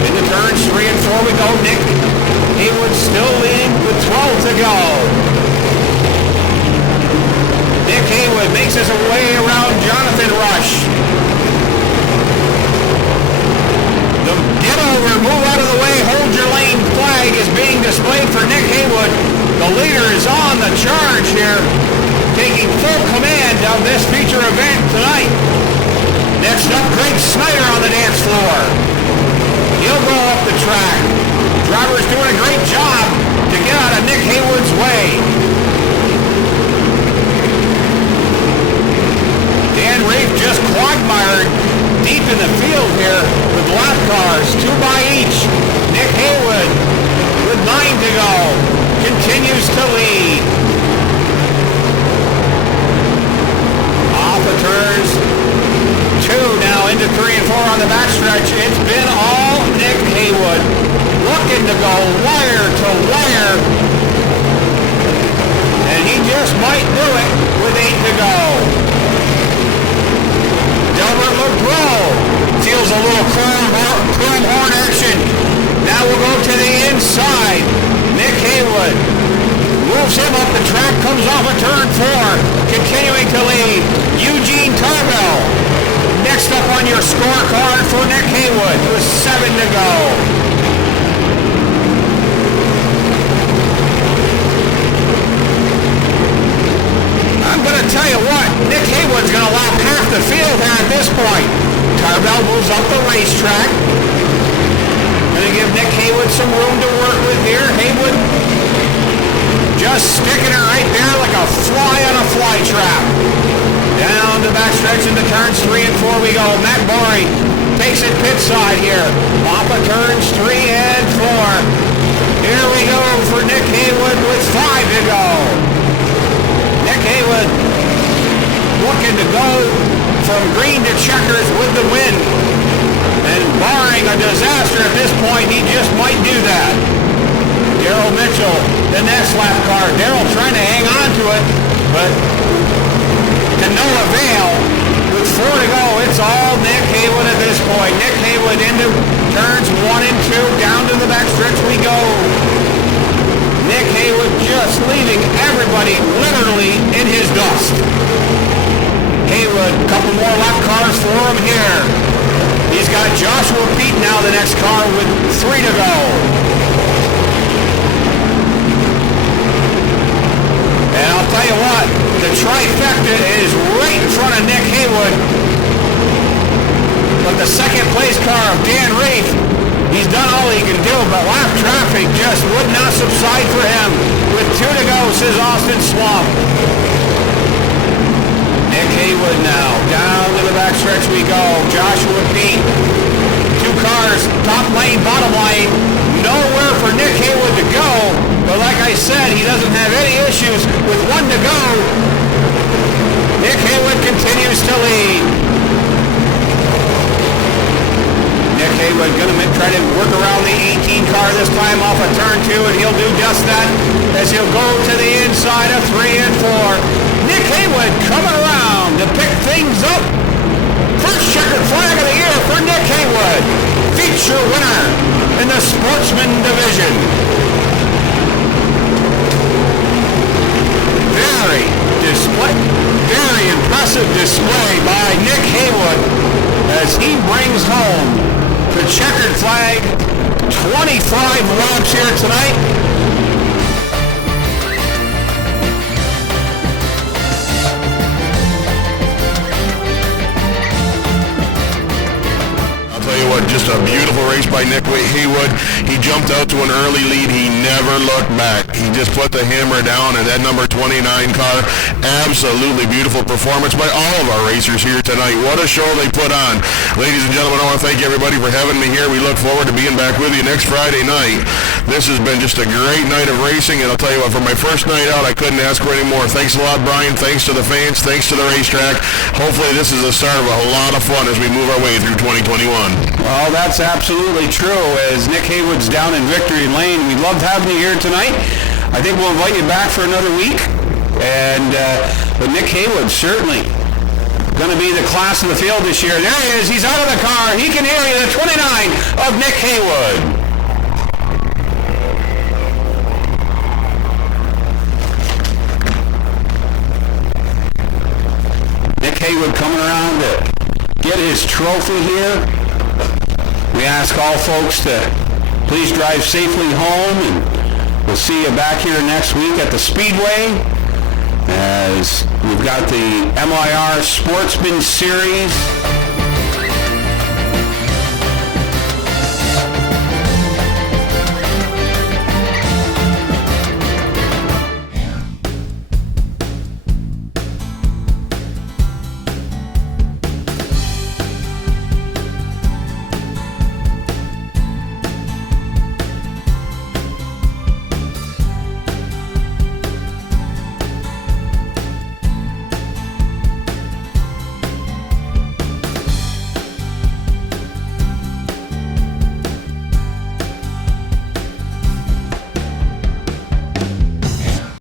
Into turns 3 and 4 we go. Nick Haywood still leading with 12 to go. Nick Haywood makes his way around Jonathan Rush. The get over, move out of the way, hold your lane flag is being displayed for Nick Haywood. The leader is on the charge here, taking full command of this feature event tonight. Next up, Greg Snyder on the dance floor. He'll go up the track. Driver's doing a great job to get out of Nick Haywood's way. Dan Reef just quagmired deep in the field here with lap cars, 2 by each. Nick Haywood with 9 to go continues to lead. Off the turns 2 now into 3 and 4 on the backstretch. It's been all Nick Haywood looking to go wire to wire, and he just might do it with 8 to go. Delbert LeBron feels a little chrome horn action. Now we'll go to the inside. Nick Haywood moves him up the track, comes off of turn 4, continuing to lead. Eugene Tarbell next up on your scorecard for Nick Haywood with 7 to go. I'm going to tell you what, Nick Haywood's going to lap half the field here at this point. Tarbell moves up the racetrack. Going to give Nick Haywood some room to work with here. Haywood just sticking it right there like a fly on a fly trap. Down the backstretch into turns 3 and 4 we go. Matt Borey takes it pit side here. Off of turns 3 and 4. Here we go for Nick Haywood with 5 to go. Nick Haywood looking to go from green to checkers with the win. And barring a disaster at this point, he just might do that. Darrell Mitchell, the next lap car. Darrell trying to hang on to it, but to no avail. With 4 to go, it's all Nick Haywood at this point. Nick Haywood into turns 1 and 2. Down to the backstretch we go. Nick Haywood just leaving everybody literally in his dust. Haywood, a couple more lap cars for him here. He's got Joshua Pete now the next car with 3 to go. And I'll tell you what, the trifecta is right in front of Nick Haywood. But the second place car of Dan Reef, he's done all he can do, but lap traffic just would not subside for him. With 2 to go, says Austin Swamp. Nick Haywood now, down to the backstretch we go. Joshua Pete, 2 cars, top lane, bottom lane. Nowhere for Nick Haywood to go, but like I said, he doesn't have any issues with 1 to go. Nick Haywood continues to lead. Nick Haywood going to try to work around the 18 car this time off of turn 2, and he'll do just that as he'll go to the inside of 3 and 4. Nick Haywood coming around to pick things up. First checkered flag of the year for Nick Haywood. Feature winner in the Sportsman division. Very impressive display by Nick Haywood as he brings home the checkered flag 25 laps here tonight. Just a beautiful race by Nick Haywood. He jumped out to an early lead. He never looked back. He just put the hammer down, and that number 29 car, absolutely beautiful performance by all of our racers here tonight. What a show they put on. Ladies and gentlemen, I want to thank everybody for having me here. We look forward to being back with you next Friday night. This has been just a great night of racing, and I'll tell you what, for my first night out, I couldn't ask for any more. Thanks a lot, Brian. Thanks to the fans. Thanks to the racetrack. Hopefully this is the start of a lot of fun as we move our way through 2021. Well, that's absolutely true. As Nick Haywood's down in victory lane, we loved having you here tonight. I think we'll invite you back for another week. But Nick Haywood certainly going to be the class of the field this year. There he is. He's out of the car. He can hear you. The 29 of Nick Haywood. Nick Haywood coming around to get his trophy here. We ask all folks to please drive safely home, and we'll see you back here next week at the Speedway as we've got the MIR Sportsman Series